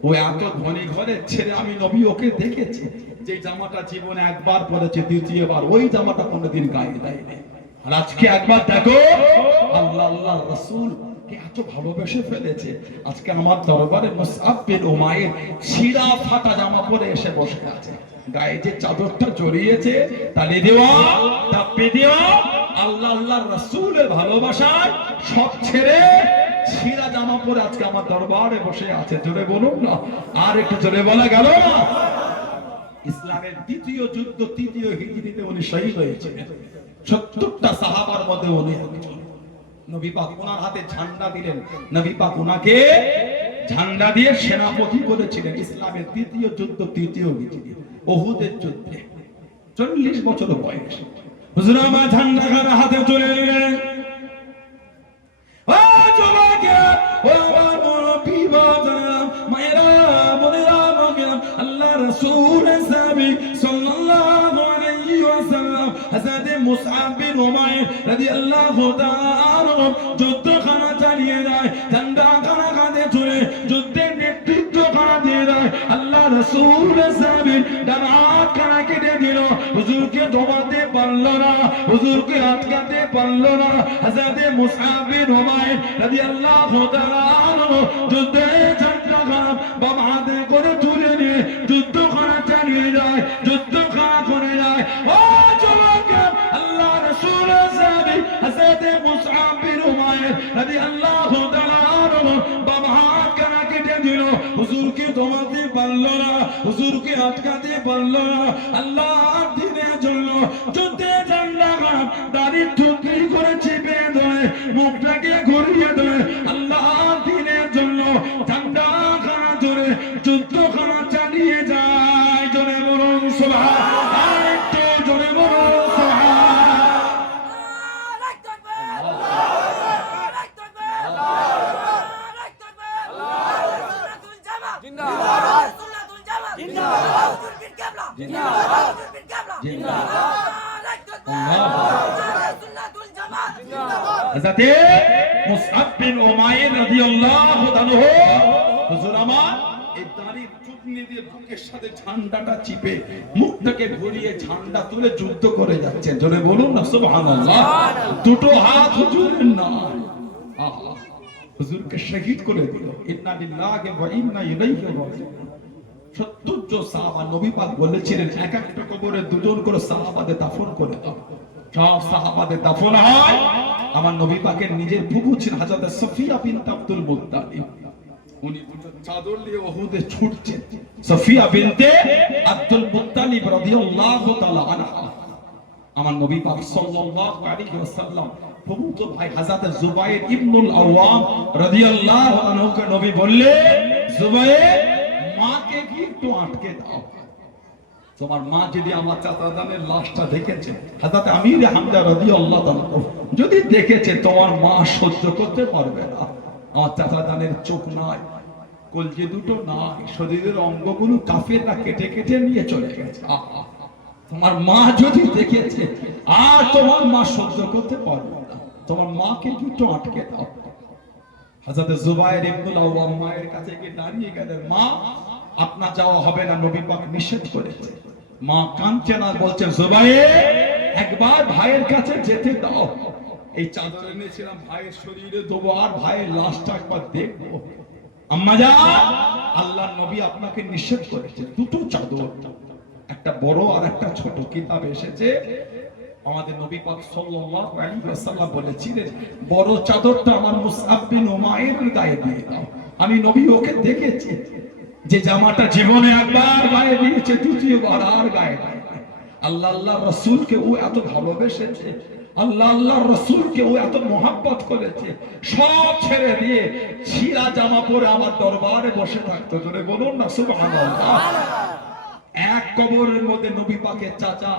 ও এত ধনী ঘরের ছেলে, আমি নবী ওকে দেখেছি, যে জামাটা জীবনে একবার পরেছে, দ্বিতীয়বার ওই জামাটা কোনোদিন গায়ে দেয়নি। আর আজকে একবার দেখো আল্লাহ আল্লাহ রাসূল কে এত ভালোবেসে ফেলেছে, আজকে আমার দরবারে মুসআব বিন উমাইর ছিঁড়া ফাটা জামা পরে এসে বসে আছে, গায়ে যে চাদরটা জড়িয়েছে তালি দেওয়া তাপ্পি দেওয়া আল্লাহ আল্লাহ রাসূলের ভালোবাসায় সব ছেড়ে ছিঁড়া জামা পরে আজকে আমার দরবারে বসে আছে। জোরে বলুন না, আর একটু জোরে বলা গেল না? ইসলামের দ্বিতীয় যুদ্ধ, তৃতীয় হিজরিতে উনি শহীদ হয়েছিলেন। 70টা সাহাবার মধ্যে উনি একজন। নবী পাক ওনার হাতে ঝান্ডা দিলেন, নবী পাক ওনাকে ঝান্ডা দিয়ে সেনাপতি করেছিলেন ইসলামের দ্বিতীয় যুদ্ধ, তৃতীয় হিজরি, উহুদের যুদ্ধে। 40 বছর বয়স হুজুর আমার ঝান্ডা খানা হাতে তুলে নিলেন। ও যুবকেরা, ও আমার মুরব্বি বাজারা, মায়েরা, বোনেরা, আল্লাহ রাসূলের সাহাবী সাল্লাল্লাহু আলাইহি ওয়াসাল্লাম হযরত মুসআব বিন উমাইর রাদিয়াল্লাহু তাআলা আনহু যুদ্ধখানা চালিয়ে যায়, ঝান্ডাখানা কাঁধে তুলে যুদ্ধের নেতৃত্বখানা দিয়ে দেয়। আল্লাহ রাসূলের সাহাবী ডান হাতখানা কেটে দিল, হুজুরকে দমাতে পারল না, হুজুরকে আটকাতে পারল না। হযরত মুসআব বিন উমাইর রাদিয়াল্লাহু তাআলা আনহু যুদ্ধের ঝান্ডাখানা বাম হাতে করে তুলে নিয়ে যুদ্ধখানা চালিয়ে যায়, যুদ্ধখানা করে যায়। ও যুবক, আল্লাহ রাসূলের সাহাবী হযরত মুসআব বিন উমাইর রাদিয়াল্লাহু তাআলা আনহু বাম হাতখানা কেটে দিল, হুজুরকে দমাতে পারল না, হুজুরকে আটকাতে পারল না। আল্লাহর দ্বীনের জন্য যুদ্ধে ঝান্ডাখানা দাড়ির টুকরি করে চেপে ধরে, মুখটাকে ঘুরিয়ে ধরে, আল্লাহর দ্বীনের জন্য ঝান্ডাখানা ধরে যুদ্ধখানা চালিয়ে যায়। জোরে বলুন সুবহান, আরেকটু জোরে বলুন সুবহান। হযরত মুসআব বিন উমাইর রাদিয়াল্লাহু আনহু হুজুর আমার এই দাড়ির টুকনি দিয়ে বুকের সাথে ঝান্ডাটা চিপে মুখটাকে ঘুরিয়ে ঝান্ডা তুলে যুদ্ধ করে যাচ্ছেন। জোরে বলুন না সুবহানাল্লাহ। দুটো হাত হুজুরের নাম, আহা, হুজুরকে শহীদ করে দিল। ইন্না লিল্লাহি ওয়া ইন্না ইলাইহি রাজিউন। 70 জন সাহাবা, নবী পাক বলেছিলেন এক একটা কবরে দুজন করে সাহাবাদের দাফন করে দাও। সব সাহাবাদের দাফন হয়। আমার নবী পাকের নিজের ফুফু ছিলেন হযরত সফিয়া বিনত আব্দুল মুত্তালিব, উনি দুটো চাদর নিয়ে উহুদে ছুটছেন। সফিয়া বিনতে আব্দুল মুত্তালিব রাদিয়াল্লাহু তাআলা আনহা, আমার নবী পাক সাল্লাল্লাহু আলাইহি ওয়াসাল্লাম ফুফুতো ভাই হযরত জুবাইর ইবনুল আওয়াম রাদিয়াল্লাহু আনহুকে নবী বললেন, জুবাইর, মাকে কি একটু আটকে দাও। তোমার মা যদি আমার চাচাজানের লাশটা দেখেছে, হযরত আমির হামজা রাদিয়াল্লাহু তাআলা যদি দেখেছে, তোমার মা সহ্য করতে পারবে না। আমার চাচাজানের চোখ নাই, কলজে দুটো নাই, শরীরের অঙ্গগুলো কাফেররা কেটে কেটে নিয়ে চলে গেছে। তোমার মা যদি দেখেছে, আর তোমার মা সহ্য করতে পারবে না, তোমার মাকে একটু আটকে দাও। হযরত জুবাইর ইবনুল আওয়াম মায়ের কাছে গিয়ে দাঁড়িয়ে গেলেন, মা আপনার যাওয়া হবে না, নবী পাক নিষেধ করেছে। মা কাঁদছেন আর বলছেন, জুবাইর একবার ভাইয়ের কাছে যেতে দাও। এই চাদর এনেছিলাম ভাইয়ের শরীরে দেবো, আর ভাইয়ের লাশটা একবার দেখবো। আম্মা জান, আল্লাহর নবী আপনাকে নিষেধ করেছে। দুটো চাদর, একটা বড় আর একটা ছোট, কিতাব এসেছে আমাদের নবী পাক সাল্লাল্লাহু আলাইহি ওয়াসাল্লাম বলেছিলেন, বড় চাদরটা আমার মুসআব বিন উমাইর গায়ে দিয়ে দাও। আমি নবী ওকে দেখেছি যে জামাটা জীবনে একবার গায়ে দিয়েছে, দ্বিতীয়বার আর গায়ে দেয় না। আল্লাহ আল্লাহর রাসূলকে ও এত ভালোবেসেছে, আল্লাহ আল্লাহর রাসূলকে ও এত মহব্বত করেছে, সব ছেড়ে দিয়ে ছিঁড়া জামা পরে আমার দরবারে বসে থাকতো। জোরে বলুন না সুবহানাল্লাহ। এক কবরের মধ্যে নবী পাকের চাচা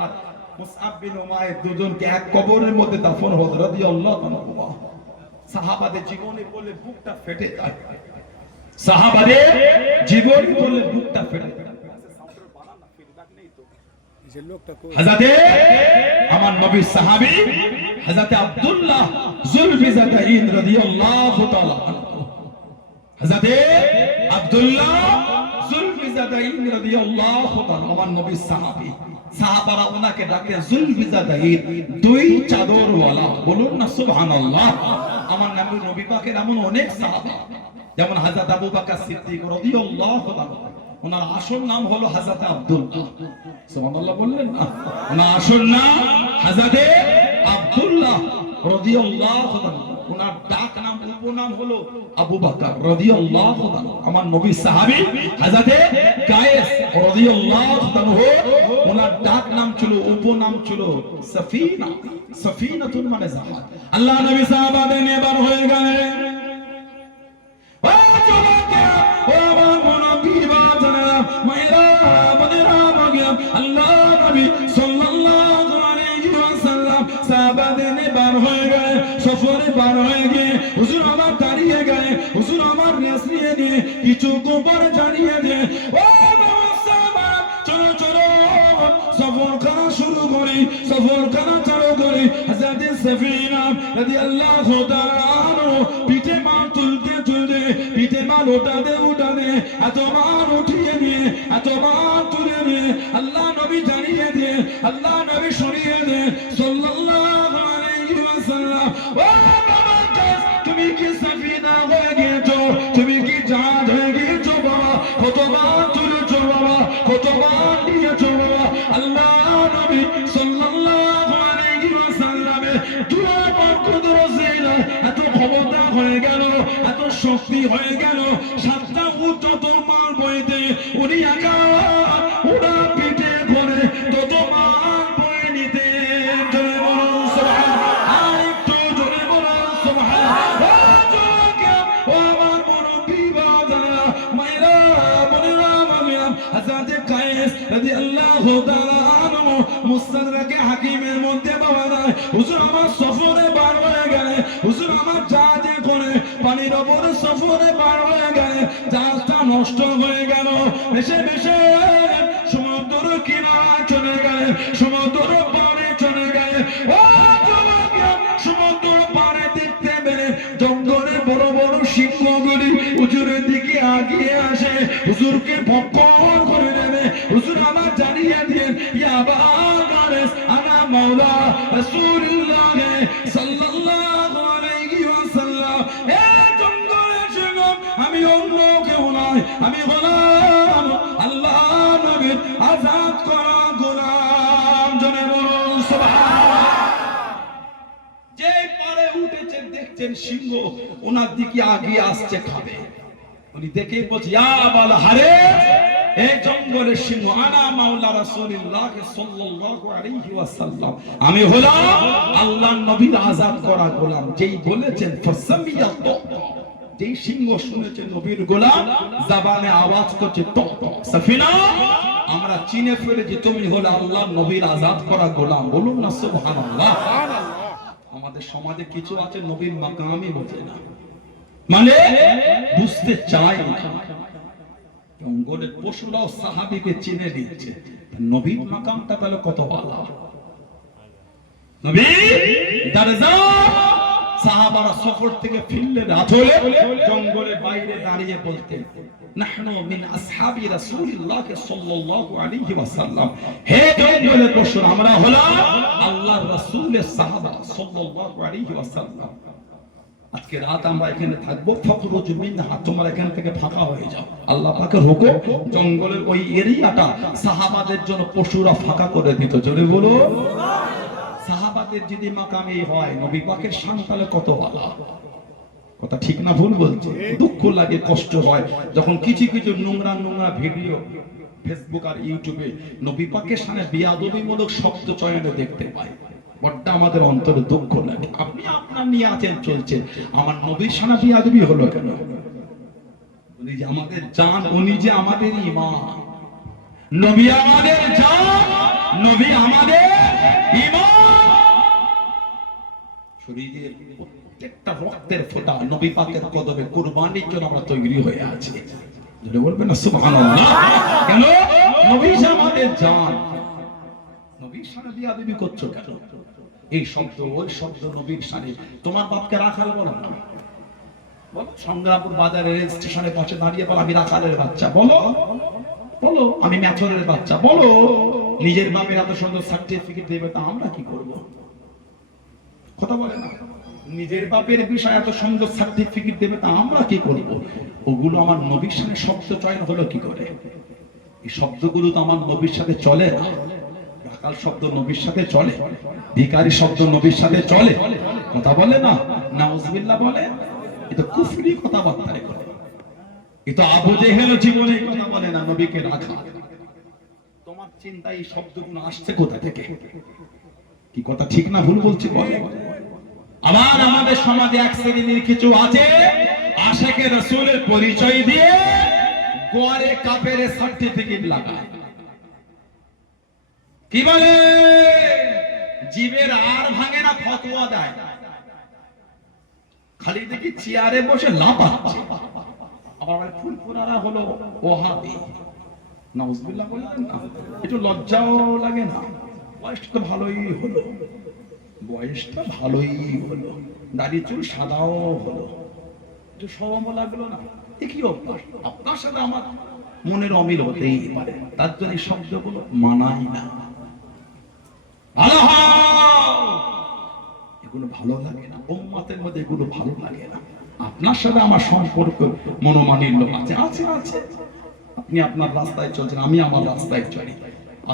মুসআব বিন উমাইর দুজনকে এক কবরের মধ্যে দাফন হল রাদিয়াল্লাহু আনহু। সাহাবাদের জীবনে বলে বুকটা ফেটে যায়, সাহাবাদের জীবনে বলে বুকটা ফেটে যায়। হযরতে আমার নবীর সাহাবী হযরতে আব্দুল্লাহ যুলফিজাতাইন রাদিয়াল্লাহু তাআলা আনহু, হযরতে আব্দুল্লাহ যুলফিজাতাইন রাদিয়াল্লাহু তাআলা আমার নবীর সাহাবী। সাহাবারা ওনাকে ডাকে যুলফিজাতাইন, দুই চাদর ওয়ালা। বলুন না সুবহানাল্লাহ। আমার নবী পাকের এমন অনেক সাহাবা, যেমন হযরত আবু বকর সিদ্দিক রাদিয়াল্লাহু তাআলা, ওনার আসল নাম হলো হযরত আব্দুল্লাহ। সুবহানাল্লাহ বললেন না? ওনার আসল নাম হযরত আব্দুল্লাহ রাদিয়াল্লাহু তাআলা, ওনার ডাক নাম উপনাম হলো আবু বকর রাদিয়াল্লাহু তাআলা। আমার নবী সাহাবী হযরত কায়েস রাদিয়াল্লাহু তাআলা, ওনার ডাক নাম ছিল, উপনাম ছিল সফিনা। সফিনাতুন মানে জাহাজ। আল্লাহ নবী সাহাবাদের নিয়ে বার হয়ে গেলেন। আল্লাহ নবী সাল্লাল্লাহু আলাইহি ওয়াসাল্লাম সাহাবাদের নিয়ে বার হয়ে গেলেন। সফরে বার হয়ে গিয়ে হুজুর আমার দাঁড়িয়ে গেলেন, হুজুর আমার রেস নিয়ে নিয়ে কিছু গোপন জানিয়ে দিয়ে, ও সাহাবা চলো চলো সফর করা শুরু করি, সফর করা চালু করি। হযরত সফিনা রাদিয়াল্লাহু তাআলা আনহু পিঠে মাল তুলতে তুলতে, পিঠে মাল ওঠাতে উঠাতে, এত মাল উঠিয়ে নিয়ে, এত মাল তুলে নিয়ে আল্লাহ নবী জানিয়ে দিয়ে, আল্লাহ নবী শুনিয়ে দিয়ে সাল্লাল্লাহু আলাইহি ওয়াসাল্লাম, ও বাবা তুমি কি সফিনা হয়ে গিয়েছো, তুমি কি জাহাজ হয়ে গিয়েছো বাবা, কত মাল তুলেছো বাবা, কত মাল নিয়েছো বাবা। আল্লাহ নবী সাল্লাল্লাহু আলাইহি ওয়াসাল্লামের দুয়া পাক কুদরতিনা এত ক্ষমতা হয়ে গেল, এত শক্তি হয়ে গেল, সাতটা উট যত মাল বইতে উনি একা ওরা পিঠে করে তত মাল বয়ে নিতে। জোরে বলুন সুবহানাল্লাহ, আর একটু জোরে বলুন সুবহানাল্লাহ। ও আমার মুরব্বি বাবারা, মায়েরা, বোনেরা, মামিরা, হযরত কায়েস রাদিয়াল্লাহু তাআলা আনহু মুস্তাদরাকে হাকিমের মধ্যে পাওয়া যায়। হুজুর আমার সফরে বার হয়ে গেলে, হুজুর আমার জাহাজে করে পানির ওপরে সফরে বার হয়ে গেলে, জাহাজটা নষ্ট হয়ে গেল, ভেসে ভেসে সমুদ্র কিনারা চলে গেলে, সমুদ্র পাড়ে চলে গেলে। ও যুবকেরা, সমুদ্র পাড়ে দেখতে পেলে জঙ্গলে বড় বড় সিংহগুলি হুজুরের দিকে আগিয়ে আসে, হুজুরকে ভক্ষণ করে নেবে। হুজুর আমার জানিয়ে দিয়েন, ইয়া বাগারেস আনা মাওলা রাসূলুল্লাহ সাল্লাল্লাহু আলাইহি ওয়াসাল্লাম। এ জঙ্গলের সিংহ আমি অন্য কেউ নয়, আমি হলাম আল্লাহ নবীর আযাদ করা গোলাম। জোরে বলুন সুবহানাল্লাহ। যে পারে উঠেছেন দেখছেন সিংহ ওনার দিকে আগিয়ে আসছে, খাবে। উনি দেখেই বলছে, ইয়া আবাল হারিস, এই জঙ্গলের সিংহ আনা মাওলা রাসূলুল্লাহ সাল্লাল্লাহু আলাইহি ওয়াসাল্লাম, আমি হলাম আল্লাহর নবীর আযাদ করা গোলাম। যেই বলেছেন ফাসামিয়াল্লাহ, যেই সিংহ শুনেছে নবীর গোলাম, জবানে আওয়াজ করছে টক টক, সফিনা আমরা চিনে ফেলেছি তুমি হলো আল্লাহর নবীর আযাদ করা গোলাম। বলুন না সুবহানাল্লাহ। আমাদের সমাজে কিছু আছে নবীর মাকামই বোঝে না, মানে বুঝতে চায় না। জঙ্গলের পশুরাও সাহাবীকে চিনে দিচ্ছে, নবীর মাকামটা তাহলে কত ভালো। নবী দরজা সাহাবারা সফর থেকে ফিরলে রাত হলে জঙ্গলের বাইরে দাঁড়িয়ে বলতেন, নাহনু মিন আসহাবি রাসূলিল্লাহ সাল্লাল্লাহু আলাইহি ওয়াসাল্লাম, হে জঙ্গলের পশু আমরা হলাম আল্লাহর রাসূলের সাহাবা সাল্লাল্লাহু আলাইহি ওয়াসাল্লাম। আজকে রাত আমরা এখানে থাকবো, ফখরুজ মিনহা, তোমরা এখান থেকে ফাঁকা হয়ে যাও। আল্লাহ পাকের হুকুম, জঙ্গলের ওই এরিয়াটা সাহাবাদের জন্য পশুরা ফাঁকা করে দিত। জোরে বলো। আমাদের যদি মাকামে হয়, নবী পাকের শান তাহলে কত ভালো। কথা ঠিক না ভুল বলছে? দুঃখ লাগে, কষ্ট হয় যখন কিছু কিছু নোংরা নোংরা ভিডিও ফেসবুক আর ইউটিউবে নবী পাকের শানে বিয়াদবিমূলক শব্দ চয়নে দেখতে পাই। বড্ড আমাদের অন্তরে দুঃখ লাগে। আপনি আপনার নিয়ে আছেন, চলছেন, আমার নবীর শানে বিয়াদবি হলো কেন? উনি যে আমাদের জান, উনি যে আমাদের ঈমান। নবী আমাদের জান, নবী আমাদের ঈমান। শরীরের প্রত্যেকটা রক্তের ফোঁটা নবী পাকের কদমে কুরবানির জন্য আমরা তৈরি হয়ে আছি। যদি বলবেন না সুবহানাল্লাহ। কেন? নবী আমাদের জান, নবীর শানে বিয়াদবি করছো কেন? এই শব্দ ওই শব্দ নবীর শানে। তোমার বাপকে রাখাল বলো না, বলো সংগ্রামপুর বাজারের রেল স্টেশনের পাশে দাঁড়িয়ে বলো আমি রাখালের বাচ্চা, বলো বলো আমি মেথরের বাচ্চা, বলো। নিজের বাপের এত সুন্দর সার্টিফিকেট দেবে, তা আমরা কি করব? কথা বলে না? নিজের বাপের বিষয় এত সুন্দর সার্টিফিকেট দেবে, তা আমরা কি করব? ওগুলো আমার নবীর সাথে শব্দ চয়ন হলো কি করে? এই শব্দগুলো তো আমার নবীর সাথে চলে না। রাখাল শব্দ নবীর সাথে চলে, ভিখারি শব্দ নবীর সাথে চলে। কথা বলে না? নাউজুবিল্লাহ বলে। এটা কুফরি কথাবার্তা করে। এটা আবু জেহেল জীবনে কথা বলে না নবীকে রাখা। তোমার চিন্তা এই শব্দগুলো আসছে কোথা থেকে? কি কথা ঠিক না ভুল বলছি বলে? আবার আমাদের সমাজে এক শ্রেণীর কিছু আছে, আশিকে রাসূলের পরিচয় দিয়ে গোয়ারে কাফের সার্টিফিকেট লাগায়। কি বলে? জীবের আর ভাঙে না, ফতোয়া দেয়। খালি দেখি চেয়ারে বসে লাফাচ্ছে। আবার ফুলফুরারা হলো ওহাবি। নাউজুবিল্লাহ বললেন না? একটু লজ্জাও লাগে না? বয়সটা তো ভালোই হলো, বয়সটা ভালোই হলো, দাড়ি চুল সাদাও হলো, একটু শরমও লাগলো না? কি অভ্যাস? আপনার সাথে আমার মনের অমিল হতেই পারে, তার জন্য এই শব্দগুলো মানাই না। এগুলো ভালো লাগে না, উম্মতের মধ্যে এগুলো ভালো লাগে না। আপনার সাথে আমার সম্পর্ক মনোমালিন্য আছে, আছে আছে। আপনি আপনার রাস্তায় চলছেন, আমি আমার রাস্তায় চলি।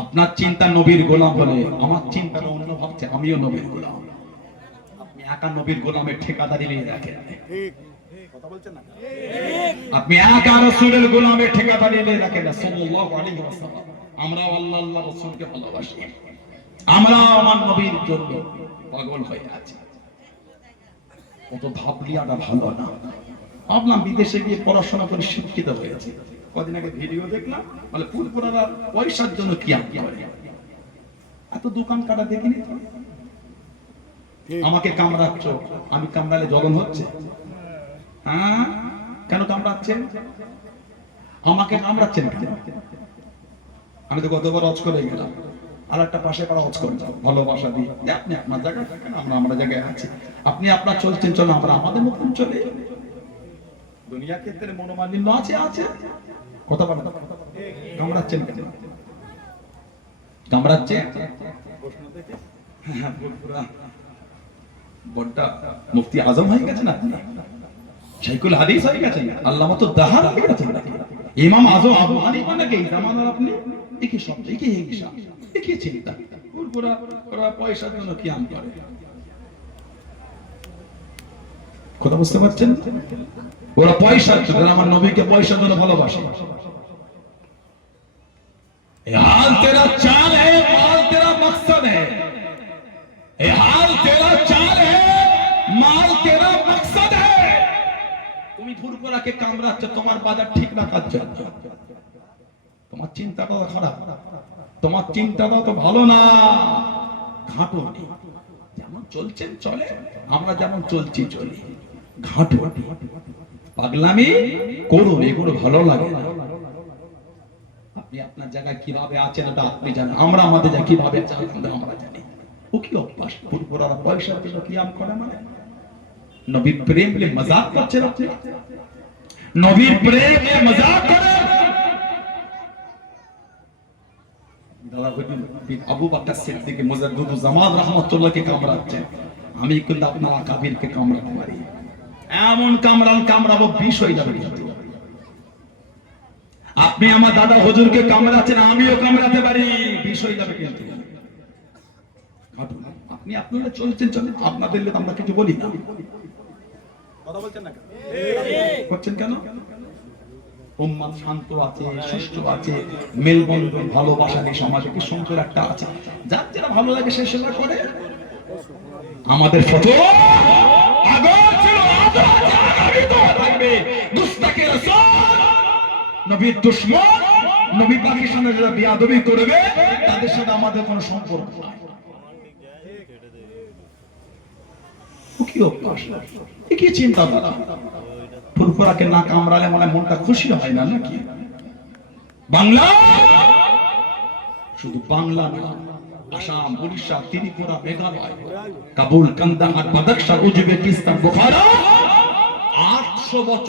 আপনার চিন্তা নবীর গোলাম হলে আমার চিন্তাটা অন্য ভাবছে আমিও নবীর গোলাম। আপনি একা নবীর গোলামের ঠিকাদারি নিয়ে রাখেন। কথা বলছেন না? আপনি একা রাসূলের গোলামের ঠিকাদারি নিয়ে রাখেন। সাল্লাল্লাহু আলাইহি ওয়াসাল্লাম। আমরা আল্লাহ রাসূলকে ভালোবাসি, আমরা আমার নবীর জন্য পাগল হয়ে আছি। কত ভাবলিয়াটা ভালো না। ভাবলাম বিদেশে গিয়ে পড়াশোনা করে শিক্ষিত হয়েছে। কদিন আগে ভিডিও দেখলাম, বলে ফুলপুরারা পয়সার জন্য কি আঁকি করে। এত দোকান কাটা দেখিনি। আমাকে কামড়াচ্ছ, আমি কামড়ালে জ্বলন হচ্ছে? হ্যাঁ, কেন কামড়াচ্ছেন? আমাকে কামড়াচ্ছেন কেন? আমি তো গতবার হজ করে গেলাম, আর একটা পাশে পাড়া হজ করে যাও, ভালোবাসা দিই। আপনি আপনার জায়গায় থাকেন, আমরা আমরা জায়গায় আছি। আপনি আপনার চলছেন, চলো আমরা আমাদের মতন চলে। দুনিয়া ক্ষেত্রে মনোমালিন্য আছে, আছে। কথা বলেন, কামড়াচ্ছেন কেন? কামড়াচ্ছে বড়টা মুফতি আজম হয়ে গেছেন আপনি, শাইখুল হাদিস হয়ে গেছেন, আল্লামা তো দাহার হয়ে গেছেন নাকি? ইমাম আজম আবু হানিফা নাকি জামানার আপনি? একই শব্দ, একই হিংসা, একই চিন্তা। ওরা পয়সার জন্য কি আম করে। কথা বুঝতে পারছেন? ওরা পয়সার জন্য, আমার নবীকে পয়সার জন্য ভালোবাসে। हाल तेरा चाल है, माल तेरा मकसद है। हाल तेरा चाल है, माल तेरा मकसद है। তুমি ফুরফুরাকে কামড়াচ্ছ তোমার বাজার ঠিক রাখার জন্য। তোমার চিন্তাটা খারাপ, তোমার চিন্তাটা তো ভালো না। ঘাটুনি, যেমন চলছেন চলে, আমরা যেমন চলছি চলি। ঘাটুনি, পাগলামি করুন, এগুলো ভালো লাগে না। আপনি আপনার জায়গায় কিভাবে আছেন এটা আপনি জানেন, আমরা আমাদের জায়গায় কিভাবে আছি আমরা জানি। ও কি অভ্যাস? ফুরফুরারা পয়সার জন্য কি আম করে? মানে নবীর প্রেম নিয়ে মজাক করছেন আপনি, নবীর প্রেম নিয়ে মজাক করেন। দাদা হুজুর আবু বকর সিদ্দিক মুজাদ্দিদুজ জামান রাহমাতুল্লাহকে কামড়াচ্ছেন, আমি কিন্তু আপনার আকাবিরকে কামড়াতে পারি। এমন কামড়াবো বিষ হয়ে যাবে। আপনি আমার দাদা হুজুরকে কামড়াচ্ছেন, আমিও কামড়াতে পারি, বিষ হয়ে যাবে। কিন্তু নিয়ে আপনারা চলছেন চলেন, আপনাদের লোক আমরা কিছু বলি না। কথা বলছেন না কেন? করছেন কেন? উম্মাদ শান্ত আছে, সুষ্ঠু আছে, মেলবন্ধন ভালোবাসার এই সমাজে কি সুন্দর একটা আছে। যার যেটা ভালো লাগে সে সেটা করে। আমাদের ফতোয়া আগর ছিল, আজও আছে, আগামীতেও থাকবে। দুস্তাকে রাসূল, নবীর দুশমন, নবী পাকের সামনে যারা বেয়াদবি করবে তাদের সাথে আমাদের কোনো সম্পর্ক নাই। কি অভ্যাস, কি চিন্তাধারা। ফুরফুরাকে না কামড়ালে মনে মনটা খুশি হয় না নাকি? বাংলা শুধু বাংলা না, Assam, Orissa, Tripura, Meghalaya, Kabul, Kandahar, Badakhshan, Uzbekistan, Bukhara 800 বছর